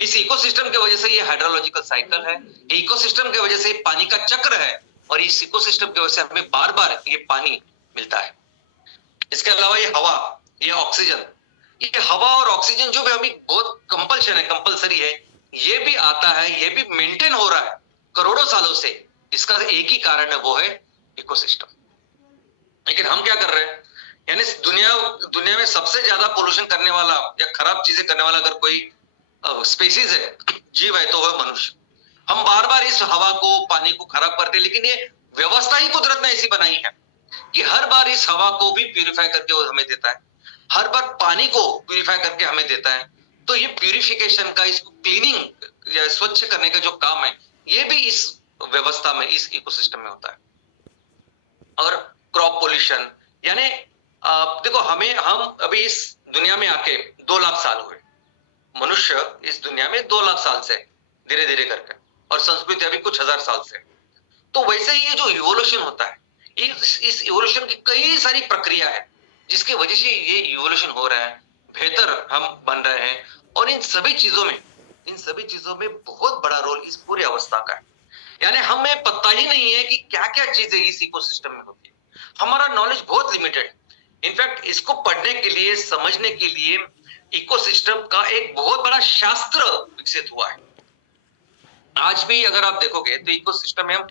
इस इकोसिस्टम की वजह से ये हाइड्रोलॉजिकल साइकिल है, ये इकोसिस्टम की वजह से पानी का चक्र है, और इस इकोसिस्टम की वजह से हमें बार बार ये पानी मिलता है। इसके अलावा ये हवा, ये ऑक्सीजन, ये हवा और ऑक्सीजन जो भी हमें बहुत कंपलसरी है, ये भी आता है, ये भी मेंटेन हो रहा है करोड़ों सालों से। इसका एक ही कारण है, वो है इकोसिस्टम। लेकिन हम क्या कर रहे हैं, यानी दुनिया में सबसे ज्यादा पोल्यूशन करने वाला या खराब चीजें करने वाला अगर कोई स्पीसीज है, जीव है, तो वह मनुष्य। हम बार बार इस हवा को, पानी को खराब करते हैं, लेकिन ये व्यवस्था ही कुदरत ने ऐसी बनाई है कि हर बार इस हवा को भी प्यूरिफाई करके वो हमें देता है, हर बार पानी को प्यूरिफाई करके हमें देता है। तो ये प्यूरिफिकेशन का, इसको क्लीनिंग या स्वच्छ करने का जो काम है, ये भी इस व्यवस्था में, इस इकोसिस्टम में होता है। और क्रॉप पोल्यूशन, यानी देखो हम अभी इस दुनिया में आके 2 लाख साल हुए, मनुष्य इस दुनिया में 2 लाख साल से धीरे धीरे करके, और संस्कृति अभी कुछ हजार साल से। तो वैसे ही ये जो इवोल्यूशन होता है, इस इवोल्यूशन की कई सारी प्रक्रिया है जिसकी वजह से ये इवोल्यूशन हो रहा है, बेहतर हम बन रहे हैं। और इन सभी चीजों में बहुत बड़ा रोल इस पूरी अवस्था का है। यानी हमें पता ही नहीं है कि क्या क्या चीजें इस इकोसिस्टम में होती है। हमारा नॉलेज बहुत लिमिटेड है। इनफैक्ट इसको पढ़ने के लिए, समझने के लिए इकोसिस्टम का एक बहुत बड़ा शास्त्र विकसित हुआ है। आज भी अगर आप देखोगे तो इकोसिस्टम में हम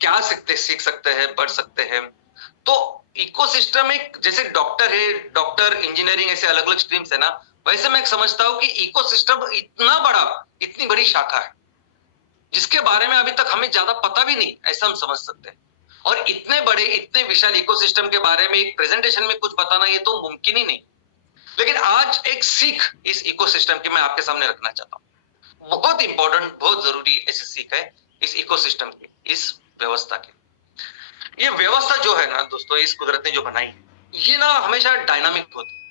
क्या सीख सकते हैं, पढ़ सकते हैं। तो इकोसिस्टम एक, जैसे डॉक्टर इंजीनियरिंग ऐसे अलग अलग स्ट्रीम्स है ना, वैसे मैं समझता हूं कि इकोसिस्टम इतनी बड़ी शाखा है जिसके बारे में अभी तक हमें ज्यादा पता भी नहीं, ऐसा हम समझ सकते हैं। और इतने विशाल इकोसिस्टम के बारे में एक प्रेजेंटेशन में कुछ बताना, ये तो मुमकिन ही नहीं। लेकिन आज एक सीख इस इकोसिस्टम की मैं आपके सामने रखना चाहता हूँ। बहुत इंपॉर्टेंट, बहुत जरूरी ऐसी सीख है इस इकोसिस्टम की, इस व्यवस्था की। ये व्यवस्था जो है ना दोस्तों, इस कुदरत ने जो बनाई है, ये ना हमेशा डायनामिक होती है,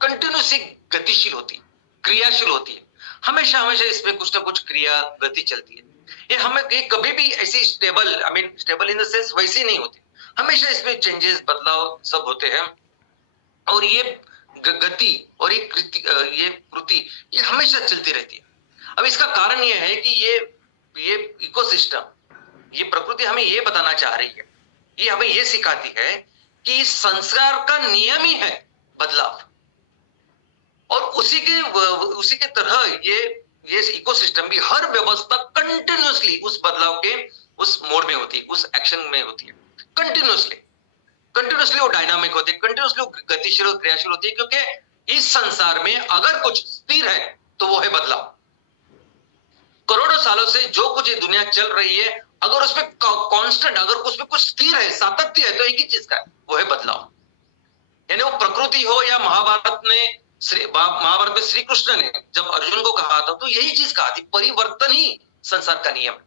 कंटिन्यूसली गतिशील होती है, क्रियाशील होती है। हमेशा इसमें कुछ ना कुछ क्रिया, गति चलती है। ये कभी भी ऐसी स्टेबल इन द सेंस वैसी नहीं होती। हमेशा इसमें चेंजेस, बदलाव सब होते हैं। और ये गति और ये कृति ये हमेशा चलती रहती है। अब इसका कारण ये है कि ये इकोसिस्टम, ये प्रकृति हमें ये बताना चाह रही है, ये हमें ये सिखाती है कि इस संसार का नियम ही है बदलाव। और उसी के तरह ये इकोसिस्टम भी, हर व्यवस्था कंटिन्यूअसली उस बदलाव के उस मोड में होती है, उस एक्शन में होती है कंटिन्यूअसली। कंटिन्यूसली वो डायनामिक होते हैं, कंटिन्यूसली वो गतिशील और क्रियाशील होती है, क्योंकि इस संसार में अगर कुछ स्थिर है तो वो है बदलाव। करोड़ों सालों से जो कुछ ये दुनिया चल रही है, अगर उसमें कांस्टेंट, अगर उसमें कुछ स्थिर है, सातत्य है, तो एक ही चीज का है, वो है बदलाव। यानी वो प्रकृति हो या महाभारत में श्री कृष्ण ने जब अर्जुन को कहा था तो यही चीज कहा थी, परिवर्तन ही संसार का नियम है,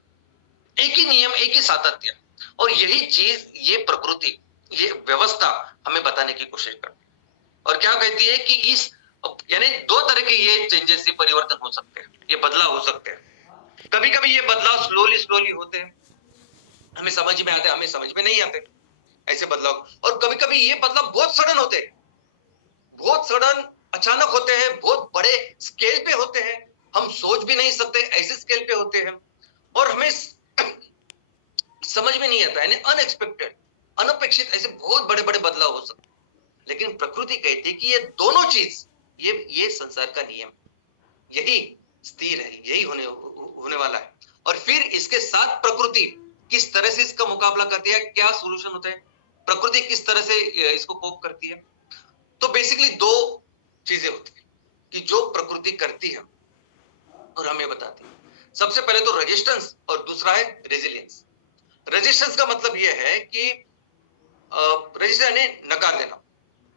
एक ही नियम, एक ही सातत्य। और यही चीज, ये प्रकृति, ये व्यवस्था हमें बताने की कोशिश करती है। और क्या कहती है कि इस, यानी दो तरह के ये चेंजेस, ये परिवर्तन हो सकते हैं, ये बदलाव हो सकते हैं। कभी कभी ये बदलाव स्लोली होते हैं, हमें समझ में आते, हमें समझ में नहीं आते ऐसे बदलाव। और कभी कभी ये बदलाव बहुत सडन होते हैं, बहुत सडन, अचानक होते हैं, बहुत बड़े स्केल पे होते हैं, हम सोच भी नहीं सकते ऐसे स्केल पे होते हैं, और हमें समझ में नहीं आता, यानी अनएक्सपेक्टेड, अनपेक्षित ऐसे बहुत बड़े बड़े बदलाव हो सकते हैं। लेकिन प्रकृति कहती है कि ये दोनों चीज, ये संसार का नियम, यही स्थिर है, यही होने वाला है। और फिर इसके साथ प्रकृति किस तरह से इसका मुकाबला करती है, क्या सॉल्यूशन होता है, प्रकृति किस तरह से इसको कोप करती है। तो बेसिकली दो चीजें होती है कि जो प्रकृति करती है और हमें बताती है। सबसे पहले तो रेजिस्टेंस और दूसरा है रेजिलियंस। रेजिस्टेंस का मतलब यह है कि रेजिस्टेंस यानी नकार देना,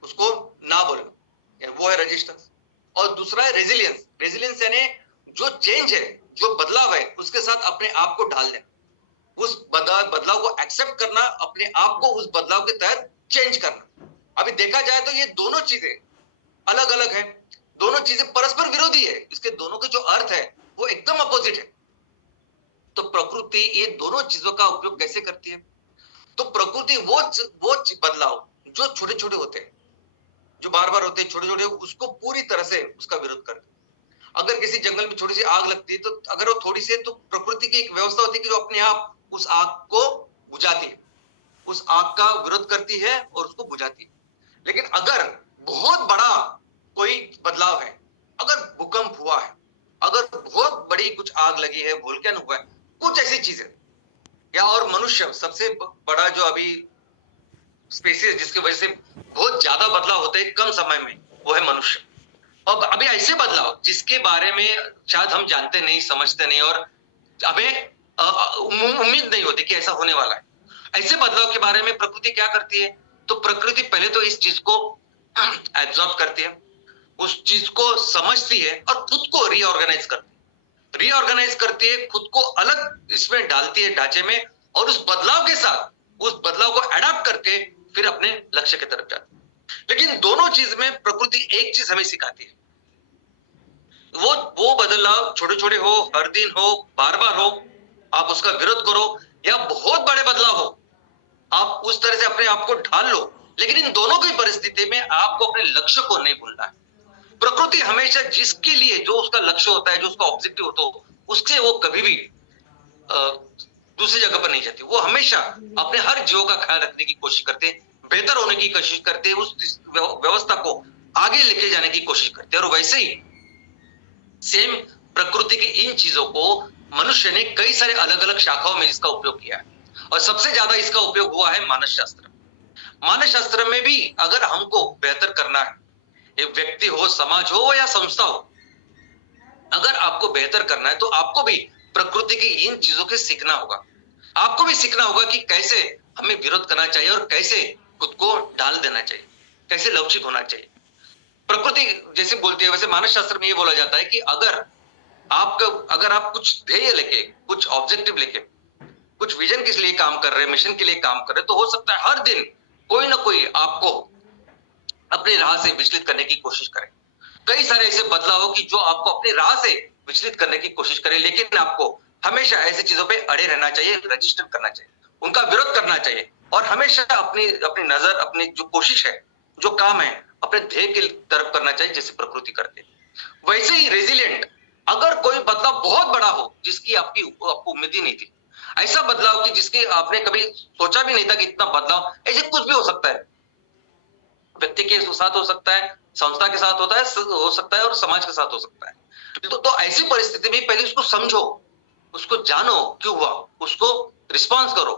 उसको ना बोलना, वो है रेजिस्टेंस। और दूसरा है रेजिलियंस। रेजिलियंस यानी जो चेंज है, जो बदलाव है, उसके साथ अपने आप को ढाल देना, उस बदलाव को एक्सेप्ट करना, अपने आप को उस बदलाव के तहत चेंज करना। अभी देखा जाए तो ये दोनों चीजें अलग अलग है, दोनों चीजें परस्पर विरोधी है, इसके दोनों के जो अर्थ है वो एकदम अपोजिट है। तो प्रकृति ये दोनों चीजों का उपयोग कैसे करती है? तो प्रकृति वो बदलाव जो छोटे छोटे होते हैं, जो बार बार होते हैं, छोटे छोटे, उसको पूरी तरह से उसका विरोध करती है। अगर किसी जंगल में छोटी सी आग लगती है, तो अगर वो थोड़ी सी, तो प्रकृति की एक व्यवस्था होती है कि जो अपने आप उस आग को बुझाती है, उस आग का विरोध करती है और उसको बुझाती है। लेकिन अगर बहुत बड़ा कोई बदलाव है, अगर भूकंप हुआ है, अगर बहुत बड़ी कुछ आग लगी है, वोल्केन हुआ है, कुछ ऐसी चीजें, या और मनुष्य सबसे बड़ा जो अभी स्पीशीज जिसकी वजह से बहुत ज्यादा बदलाव होते हैं कम समय में, वो है मनुष्य। और अभी ऐसे बदलाव जिसके बारे में शायद हम जानते नहीं, समझते नहीं, और हमें उम्मीद नहीं होती कि ऐसा होने वाला है। ऐसे बदलाव के बारे में प्रकृति क्या करती है? तो प्रकृति पहले तो इस चीज को एब्जॉर्ब करती है, उस चीज को समझती है और खुद को रीऑर्गेनाइज करती है, खुद को अलग इसमें डालती है ढांचे में, और उस बदलाव के साथ उस बदलाव को अडॉप्ट करके फिर अपने लक्ष्य की तरफ जाती है। लेकिन दोनों चीज में प्रकृति एक चीज हमें सिखाती है, वो बदलाव छोटे छोटे हो, हर दिन हो, बार बार हो, आप उसका विरोध करो, या बहुत बड़े बदलाव हो, आप उस तरह से अपने आप को ढाल लो, लेकिन इन दोनों की परिस्थिति में आपको अपने लक्ष्य को नहीं भूलना है। प्रकृति हमेशा जिसके लिए जो उसका लक्ष्य होता है, जो उसका ऑब्जेक्टिव होता है, उससे वो कभी भी दूसरी जगह पर नहीं जाती। वो हमेशा अपने हर जीव का ख्याल रखने की कोशिश करते हैं, बेहतर होने की कोशिश करते हैं, उस व्यवस्था को आगे लेके जाने की कोशिश करते हैं। और वैसे ही सेम प्रकृति की इन चीजों को मनुष्य ने कई सारे अलग अलग शाखाओं में इसका उपयोग किया है, और सबसे ज्यादा इसका उपयोग हुआ है मानस शास्त्र। मानस शास्त्र में भी अगर हमको बेहतर करना है, एक व्यक्ति हो, समाज हो या संस्था हो, अगर आपको बेहतर करना है तो आपको भी प्रकृति की इन चीजों के सीखना होगा। आपको भी सीखना होगा कि कैसे हमें विरोध करना चाहिए और कैसे खुद को डाल देना चाहिए, कैसे लवचिक होना चाहिए। प्रकृति जैसे बोलती है, वैसे मानस शास्त्र में ये बोला जाता है कि अगर आप कुछ ध्येय लेके, कुछ ऑब्जेक्टिव लेके, कुछ विजन के लिए काम कर रहे हैं, मिशन के लिए काम कर रहे हैं, तो हो सकता है हर दिन कोई ना कोई आपको अपनी राह से विचलित करने की कोशिश करे। कई सारे ऐसे बदलाव हो कि जो आपको अपनी राह से विचलित करने की कोशिश करे, लेकिन आपको हमेशा ऐसी चीजों पे अड़े रहना चाहिए, रजिस्टर करना चाहिए, उनका विरोध करना चाहिए, और हमेशा अपनी नजर, अपनी जो कोशिश है, जो काम है, अपने ध्येय की तरफ करना चाहिए, जैसे प्रकृति करते हैं। वैसे ही रेजिलिएंट, अगर कोई बदलाव बहुत बड़ा हो जिसकी आपको उम्मीद ही नहीं थी, ऐसा बदलाव की जिसकी आपने कभी सोचा भी नहीं था कि इतना बदलाव, ऐसे कुछ भी हो सकता है, व्यक्ति के साथ हो सकता है, संस्था के साथ हो सकता है और समाज के साथ हो सकता है। तो ऐसी परिस्थिति में पहले उसको समझो, उसको जानो क्यों हुआ, उसको रिस्पॉन्स करो,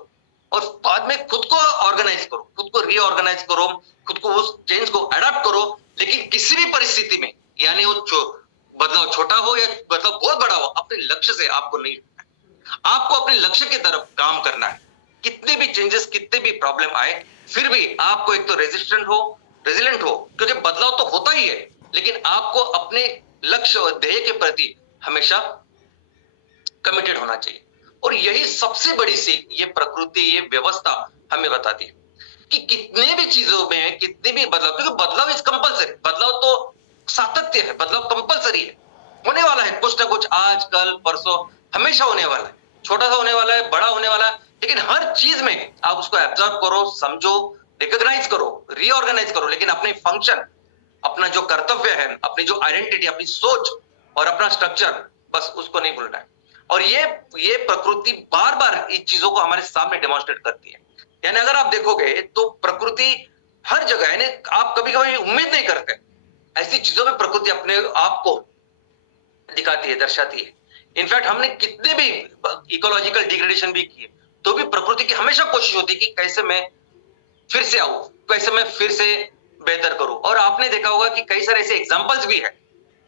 और बाद में खुद को ऑर्गेनाइज करो, खुद को रीऑर्गेनाइज करो, खुद को उस चेंज को अडॉप्ट करो। लेकिन किसी भी परिस्थिति में, यानी वो बदलाव छोटा हो या बदलाव बहुत बड़ा हो, अपने लक्ष्य से आपको नहीं हटना है। आपको अपने लक्ष्य की तरफ काम करना है। कितने भी चेंजेस, कितने भी प्रॉब्लम आए, फिर भी आपको एक तो रेजिस्टेंट हो, रेजिलेंट हो, क्योंकि बदलाव तो होता ही है, लेकिन आपको अपने लक्ष्य और ध्येय के प्रति हमेशा कमिटेड होना चाहिए। और यही सबसे बड़ी सीख ये प्रकृति, ये व्यवस्था हमें बताती है कि कितने भी चीजों में, कितने भी बदलाव, क्योंकि बदलाव इज कंपलसरी, बदलाव तो सातत्य है, बदलाव कंपलसरी है, होने वाला है कुछ ना कुछ, आज कल परसों हमेशा होने वाला है, छोटा सा होने वाला है, बड़ा होने वाला है, लेकिन हर चीज में आप उसको एब्जॉर्ब करो, समझो, रिकॉग्नाइज करो, रीऑर्गेनाइज करो, लेकिन अपने फंक्शन, अपना जो कर्तव्य है, अपनी जो आइडेंटिटी, अपनी सोच और अपना स्ट्रक्चर, बस उसको नहीं भूलना है। और ये प्रकृति बार बार इन चीजों को हमारे सामने डेमोन्स्ट्रेट करती है। यानी अगर आप देखोगे तो प्रकृति हर जगह, यानी आप कभी कभी उम्मीद नहीं करते, ऐसी चीजों में प्रकृति अपने आप को दिखाती है, दर्शाती है। इनफैक्ट हमने कितने भी इकोलॉजिकल डिग्रेडेशन भी किए, तो भी प्रकृति की हमेशा कोशिश होती है कि कैसे मैं फिर से आऊं, कैसे मैं फिर से बेहतर करूं। और आपने देखा होगा कि कई सारे ऐसे एग्जांपल्स भी है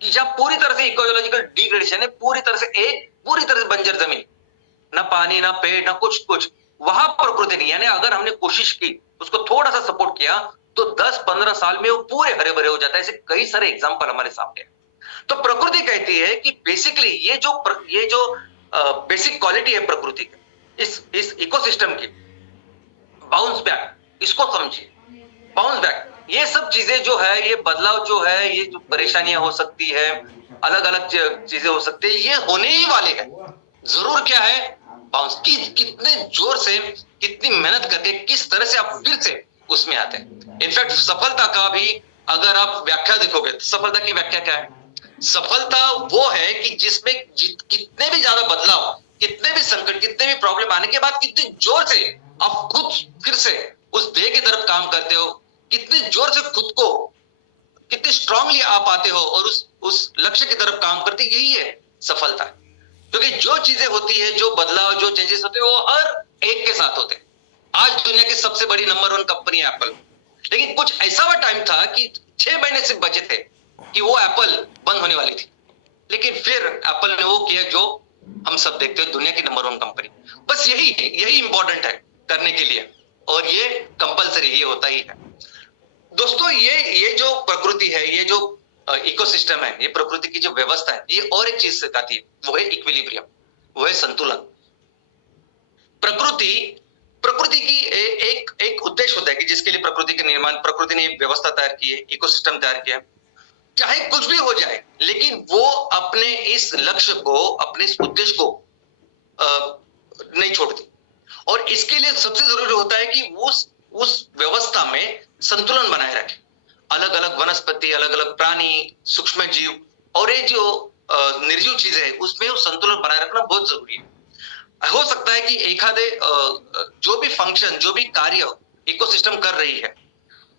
कि जब पूरी तरह से इकोलॉजिकल डिग्रेडेशन है, पूरी तरह से बंजर जमीन, ना पानी, ना पेड़, ना कुछ, वहां प्रकृति नहीं, यानी अगर हमने कोशिश की, उसको थोड़ा सा सपोर्ट किया, तो 10-15 साल में वो पूरे हरे भरे हो जाता है। ऐसे कई सारे एग्जांपल हमारे सामने है। तो प्रकृति कहती है कि बेसिकली ये जो बेसिक क्वालिटी है प्रकृति की, इस इकोसिस्टम की, बाउंस बैक, इसको समझिए, बाउंस बैक। ये सब चीजें जो है, ये बदलाव जो है, ये जो परेशानियां हो सकती है, अलग अलग चीजें हो सकती है, ये होने ही वाले हैं। जरूर क्या है, बाउंस की कितने जोर से, कितनी मेहनत करके, किस तरह से आप फिर से उसमें आते हैं। इनफैक्ट सफलता का भी अगर आप व्याख्या देखोगे, तो सफलता की व्याख्या क्या है? सफलता वो है कि जिसमें कितने भी ज्यादा बदलाव, कितने भी संकट, कितने भी प्रॉब्लम आने के बाद कितने जोर से आप खुद फिर से उस ध्येय की तरफ काम करते हो, कितने जोर से खुद को, कितने स्ट्रांगली आप आते हो और उस लक्ष्य की तरफ काम करते, यही है सफलता। क्योंकि जो चीजें होती है, जो बदलाव, जो चेंजेस होते हैं, वो हर एक के साथ होते हैं। आज दुनिया की सबसे बड़ी नंबर 1 कंपनी है एप्पल, लेकिन कुछ ऐसा वो टाइम था कि 6 महीने सिर्फ बचे थे कि वो एप्पल बंद होने वाली थी, लेकिन फिर एप्पल ने वो किया जो हम सब देखते हैं, दुनिया की नंबर 1 कंपनी। बस यही इंपॉर्टेंट है करने के लिए, और ये कंपलसरी, ये होता ही है। दोस्तों, ये जो प्रकृति है, ये जो इकोसिस्टम है, ये प्रकृति की जो व्यवस्था है, ये और एक चीज सिखाती है, वो है इक्विलिब्रियम, वो है संतुलन। प्रकृति की एक उद्देश्य होता है कि जिसके लिए प्रकृति के निर्माण, प्रकृति ने व्यवस्था तैयार की है, इकोसिस्टम तैयार किया है। चाहे कुछ भी हो जाए, लेकिन वो अपने इस लक्ष्य को, अपने इस उद्देश्य को नहीं छोड़ती। और इसके लिए सबसे जरूरी होता है कि उस व्यवस्था में संतुलन बनाए रखे। अलग अलग वनस्पति, अलग अलग प्राणी, सूक्ष्म जीव और ये जो निर्जीव चीजें है, उसमें वो संतुलन बनाए रखना बहुत जरूरी है। हो सकता है कि एखादे जो भी फंक्शन, जो भी कार्य इकोसिस्टम कर रही है,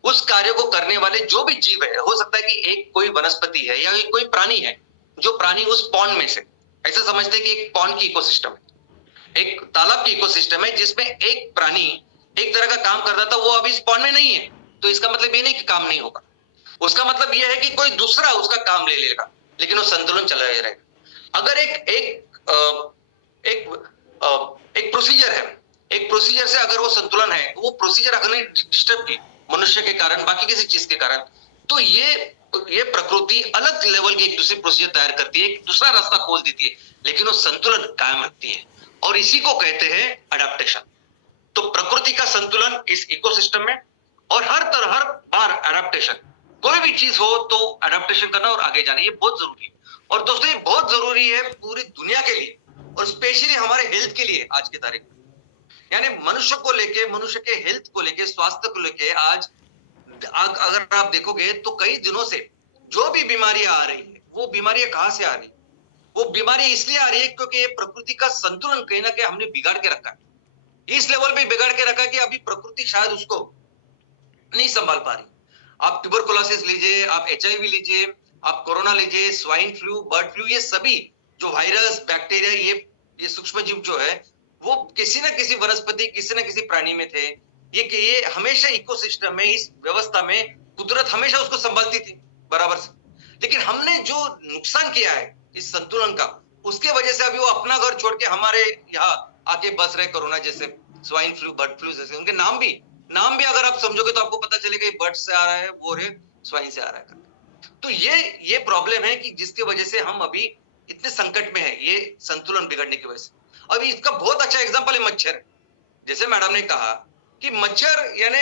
उस कार्य को करने वाले जो भी जीव है, हो सकता है कि एक कोई वनस्पति है या कोई प्राणी है, जो प्राणी उस पॉन्ड में से, ऐसा समझते हैं कि एक पॉन्ड की इकोसिस्टम है, एक तालाब की इकोसिस्टम है, जिसमें एक प्राणी एक तरह का काम करता था, वो अभी इस पॉन्ड में नहीं है, तो इसका मतलब ये नहीं कि काम नहीं होगा। उसका मतलब ये है कि कोई दूसरा उसका काम ले लेगा, लेकिन वो संतुलन चला रहेगा। अगर एक प्रोसीजर है, एक प्रोसीजर से अगर वो संतुलन है, वो प्रोसीजर अगर नहीं डिस्टर्ब की मनुष्य के कारण, बाकी किसी चीज के कारण, तो ये प्रकृति अलग लेवल की एक दूसरी प्रोसीजर तैयार करती है, एक दूसरा रास्ता खोल देती है, लेकिन वो संतुलन कायम रखती है, और इसी को कहते हैं अडेप्टेशन। तो प्रकृति का संतुलन इस इकोसिस्टम में, और हर बार अडेप्टेशन, कोई भी चीज हो तो अडेप्टेशन करना और आगे जाना, ये बहुत जरूरी है। और दोस्तों, ये बहुत जरूरी है पूरी दुनिया के लिए, और स्पेशली हमारे हेल्थ के लिए आज की तारीख में। यानी मनुष्य को लेके, मनुष्य के हेल्थ को लेके, स्वास्थ्य को लेके, आज अगर आप देखोगे तो कई दिनों से जो भी बीमारियां आ रही है, वो बीमारियां कहां से आ रही है? वो बीमारी इसलिए आ रही है क्योंकि ये प्रकृति का संतुलन कहीं ना कहीं हमने बिगाड़ के रखा है। इस लेवल पे बिगाड़ के रखा कि अभी प्रकृति शायद उसको नहीं संभाल पा रही। आप ट्यूबरकुलोसिस लीजिए, आप HIV लीजिए, आप कोरोना लीजिए, स्वाइन फ्लू, बर्ड फ्लू, ये सभी जो वायरस, बैक्टीरिया, ये सूक्ष्म जीव जो है, वो किसी न किसी वनस्पति, किसी न किसी प्राणी में थे। ये हमेशा इकोसिस्टम में, इस व्यवस्था में कुदरत हमेशा उसको संभालती थी बराबर से। लेकिन हमने जो नुकसान किया है इस संतुलन का, उसके वजह से अभी वो अपना घर छोड़ के हमारे यहाँ आके बस रहे। कोरोना जैसे, स्वाइन फ्लू, बर्ड फ्लू जैसे, उनके नाम भी अगर आप समझोगे तो आपको पता चलेगा ये बर्ड से आ रहा है, वो रे स्वाइन से आ रहा है। तो ये प्रॉब्लम है कि जिसकी वजह से हम अभी इतने संकट में है, ये संतुलन बिगड़ने की वजह से। अभी इसका बहुत अच्छा एग्जांपल है मच्छर। जैसे मैडम ने कहा कि मच्छर, यानी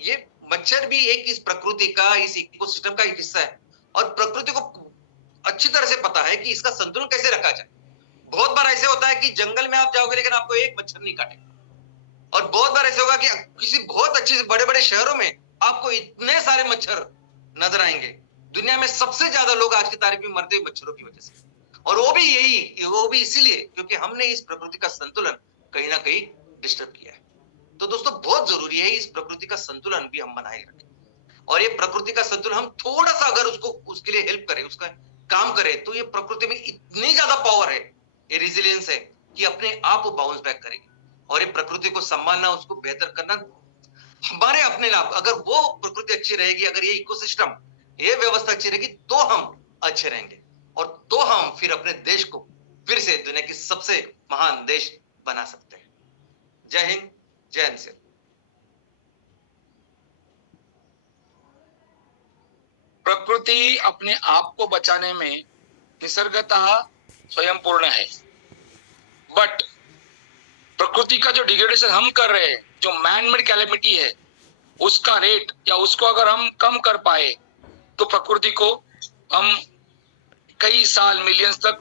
ये मच्छर भी एक इस प्रकृति का, इस इकोसिस्टम का एक हिस्सा है, और प्रकृति को अच्छी तरह से पता है कि इसका संतुलन कैसे रखा जाए। बहुत बार ऐसे होता है कि जंगल में आप जाओगे लेकिन आपको एक मच्छर नहीं काटेगा, और बहुत बार ऐसे होगा कि किसी बहुत अच्छे बड़े बड़े शहरों में आपको इतने सारे मच्छर नजर आएंगे। दुनिया में सबसे ज्यादा लोग आज की तारीख में मरते हैं मच्छरों की वजह से, और वो भी इसीलिए क्योंकि हमने इस प्रकृति का संतुलन कहीं ना कहीं डिस्टर्ब किया है। तो दोस्तों बहुत जरूरी है इस प्रकृति का संतुलन भी हम बनाए रखें, और ये प्रकृति का संतुलन हम थोड़ा सा अगर उसके लिए हेल्प करें, उसका काम करें, तो ये प्रकृति में इतनी ज्यादा पावर है, ये रिजिलियंस है कि अपने आप वो बाउंस बैक करेगी। और ये प्रकृति को संभालना, उसको बेहतर करना हमारे अपने लाभ। अगर वो प्रकृति अच्छी रहेगी, अगर ये इकोसिस्टम, ये व्यवस्था अच्छी रहेगी, तो हम अच्छे रहेंगे, और तो हम फिर अपने देश को फिर से दुनिया की सबसे महान देश बना सकते हैं। जय हिंद, जय हिंद से। प्रकृति अपने आप को बचाने में निसर्गतः स्वयं पूर्ण है, बट प्रकृति का जो डिग्रेडेशन हम कर रहे हैं, जो मैन मेड कैलेमिटी है, उसका रेट या उसको अगर हम कम कर पाए तो प्रकृति को हम कई साल, मिलियंस तक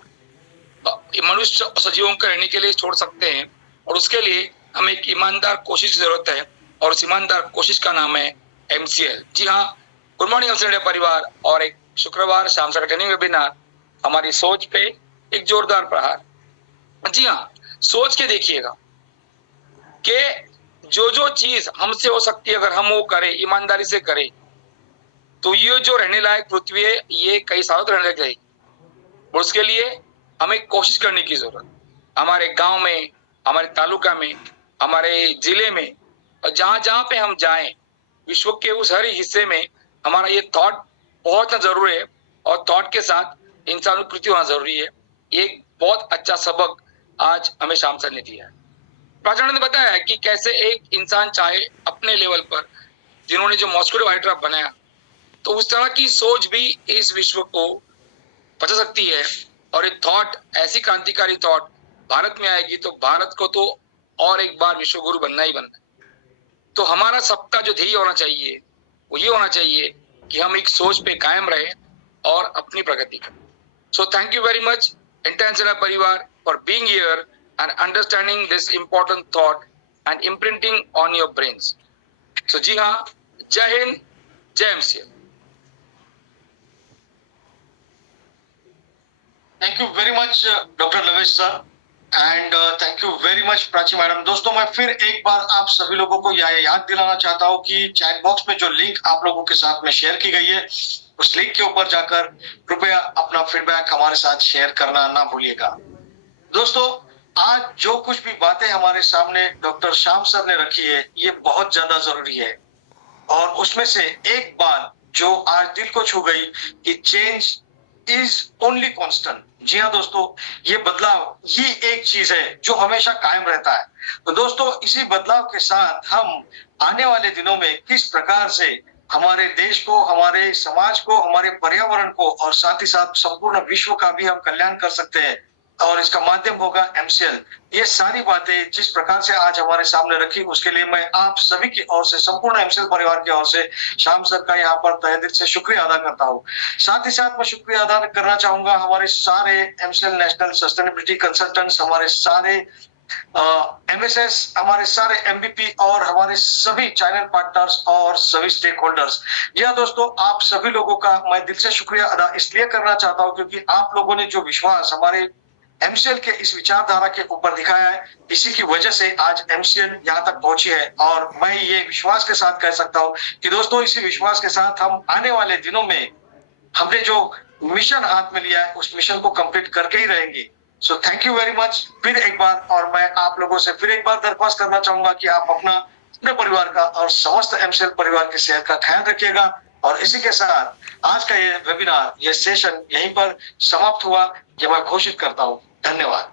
मनुष्य सजीवों के रहने के लिए छोड़ सकते हैं। और उसके लिए हमें एक ईमानदार कोशिश की जरूरत है, और उस ईमानदार कोशिश का नाम है MCL। जी हाँ, गुड मॉर्निंग एमसीएल परिवार, और एक शुक्रवार शाम का ट्रेनिंग वेबिनार, हमारी सोच पे एक जोरदार प्रहार। जी हाँ, सोच के देखिएगा कि जो चीज हमसे हो सकती है अगर हम वो करें, ईमानदारी से करें, तो ये जो रहने लायक पृथ्वी है ये कई सालों तक रहने लग जाएगी। और उसके लिए हमें कोशिश करने की जरूरत, हमारे गांव में, हमारे तालुका में, हमारे जिले में, और जहां जहां पे हम जाएं, विश्व के उस हर हिस्से में हमारा ये थॉट बहुत जरूरी है, और थॉट के साथ इंसानुकृति होना जरूरी है। एक बहुत अच्छा सबक आज हमें शाम सर ने दिया है। प्राचार्य ने बताया है कि कैसे एक इंसान चाहे अपने लेवल पर, जिन्होंने जो मॉस्किटो हाइड्रा बनाया, तो उस तरह की सोच भी इस विश्व को बचा सकती है। और ये थॉट, ऐसी क्रांतिकारी थॉट भारत में आएगी तो भारत को तो और एक बार विश्व गुरु बनना ही बनना है। तो हमारा सबका जो ध्येय होना चाहिए वो ये होना चाहिए कि हम एक सोच पे कायम रहे और अपनी प्रगति करें। So thank you very much international परिवार for being here and understanding this important thought and imprinting on your brains. So जी हाँ, जय हिंद, जय MCL। Thank you very much doctor Lavesh sir, and thank you very much Prachi madam. दोस्तों मैं फिर एक बार आप सभी लोगों को याद दिलाना चाहता हूं कि चैट बॉक्स में जो लिंक आप लोगों के साथ में शेयर की गई है, उस लिंक के ऊपर जाकर कृपया अपना फीडबैक हमारे साथ शेयर करना ना भूलिएगा। दोस्तों आज जो कुछ भी बातें हमारे सामने डॉक्टर श्याम सर ने रखी है, ये बहुत ज्यादा जरूरी है, और उसमें से एक बात जो आज दिल को छू गई कि चेंज इज ओनली कांस्टेंट। जी हाँ दोस्तों, ये बदलाव ये एक चीज है जो हमेशा कायम रहता है। तो दोस्तों इसी बदलाव के साथ हम आने वाले दिनों में किस प्रकार से हमारे देश को, हमारे समाज को, हमारे पर्यावरण को, और साथ ही साथ संपूर्ण विश्व का भी हम कल्याण कर सकते हैं, और इसका माध्यम होगा MCL। ये सारी बातें जिस प्रकार से आज हमारे सामने रखी, उसके लिए मैं आप सभी की ओर से, संपूर्ण MCL परिवार की ओर से श्याम सर का यहाँ पर तहे दिल से शुक्रिया अदा करता हूँ। साथ ही साथ मैं शुक्रिया अदा करना चाहूंगा हमारे सारे MCL नेशनल सस्टेनेबिलिटी कंसल्टेंट्स, हमारे सारे MSS, हमारे सारे MVP, और हमारे सभी चैनल पार्टनर्स और सभी स्टेक होल्डर्स। जी हाँ दोस्तों, आप सभी लोगों का मैं दिल से शुक्रिया अदा इसलिए करना चाहता हूँ क्योंकि आप लोगों ने जो विश्वास हमारे MCL के इस विचारधारा के ऊपर दिखाया है, इसी की वजह से आज MCL यहाँ तक पहुंची है। और मैं ये विश्वास के साथ कह सकता हूँ कि दोस्तों इसी विश्वास के साथ हम आने वाले दिनों में हमने जो मिशन हाथ में लिया है, उस मिशन को कंप्लीट करके ही रहेंगे। सो थैंक यू वेरी मच फिर एक बार, और मैं आप लोगों से फिर एक बार दरख्वास्त करना चाहूंगा कि आप अपने परिवार का और समस्त एमसीएल परिवार की सेहत का ख्याल रखिएगा। और इसी के साथ आज का ये वेबिनार, ये सेशन यहीं पर समाप्त हुआ, ये मैं घोषित करता हूँ। धन्यवाद।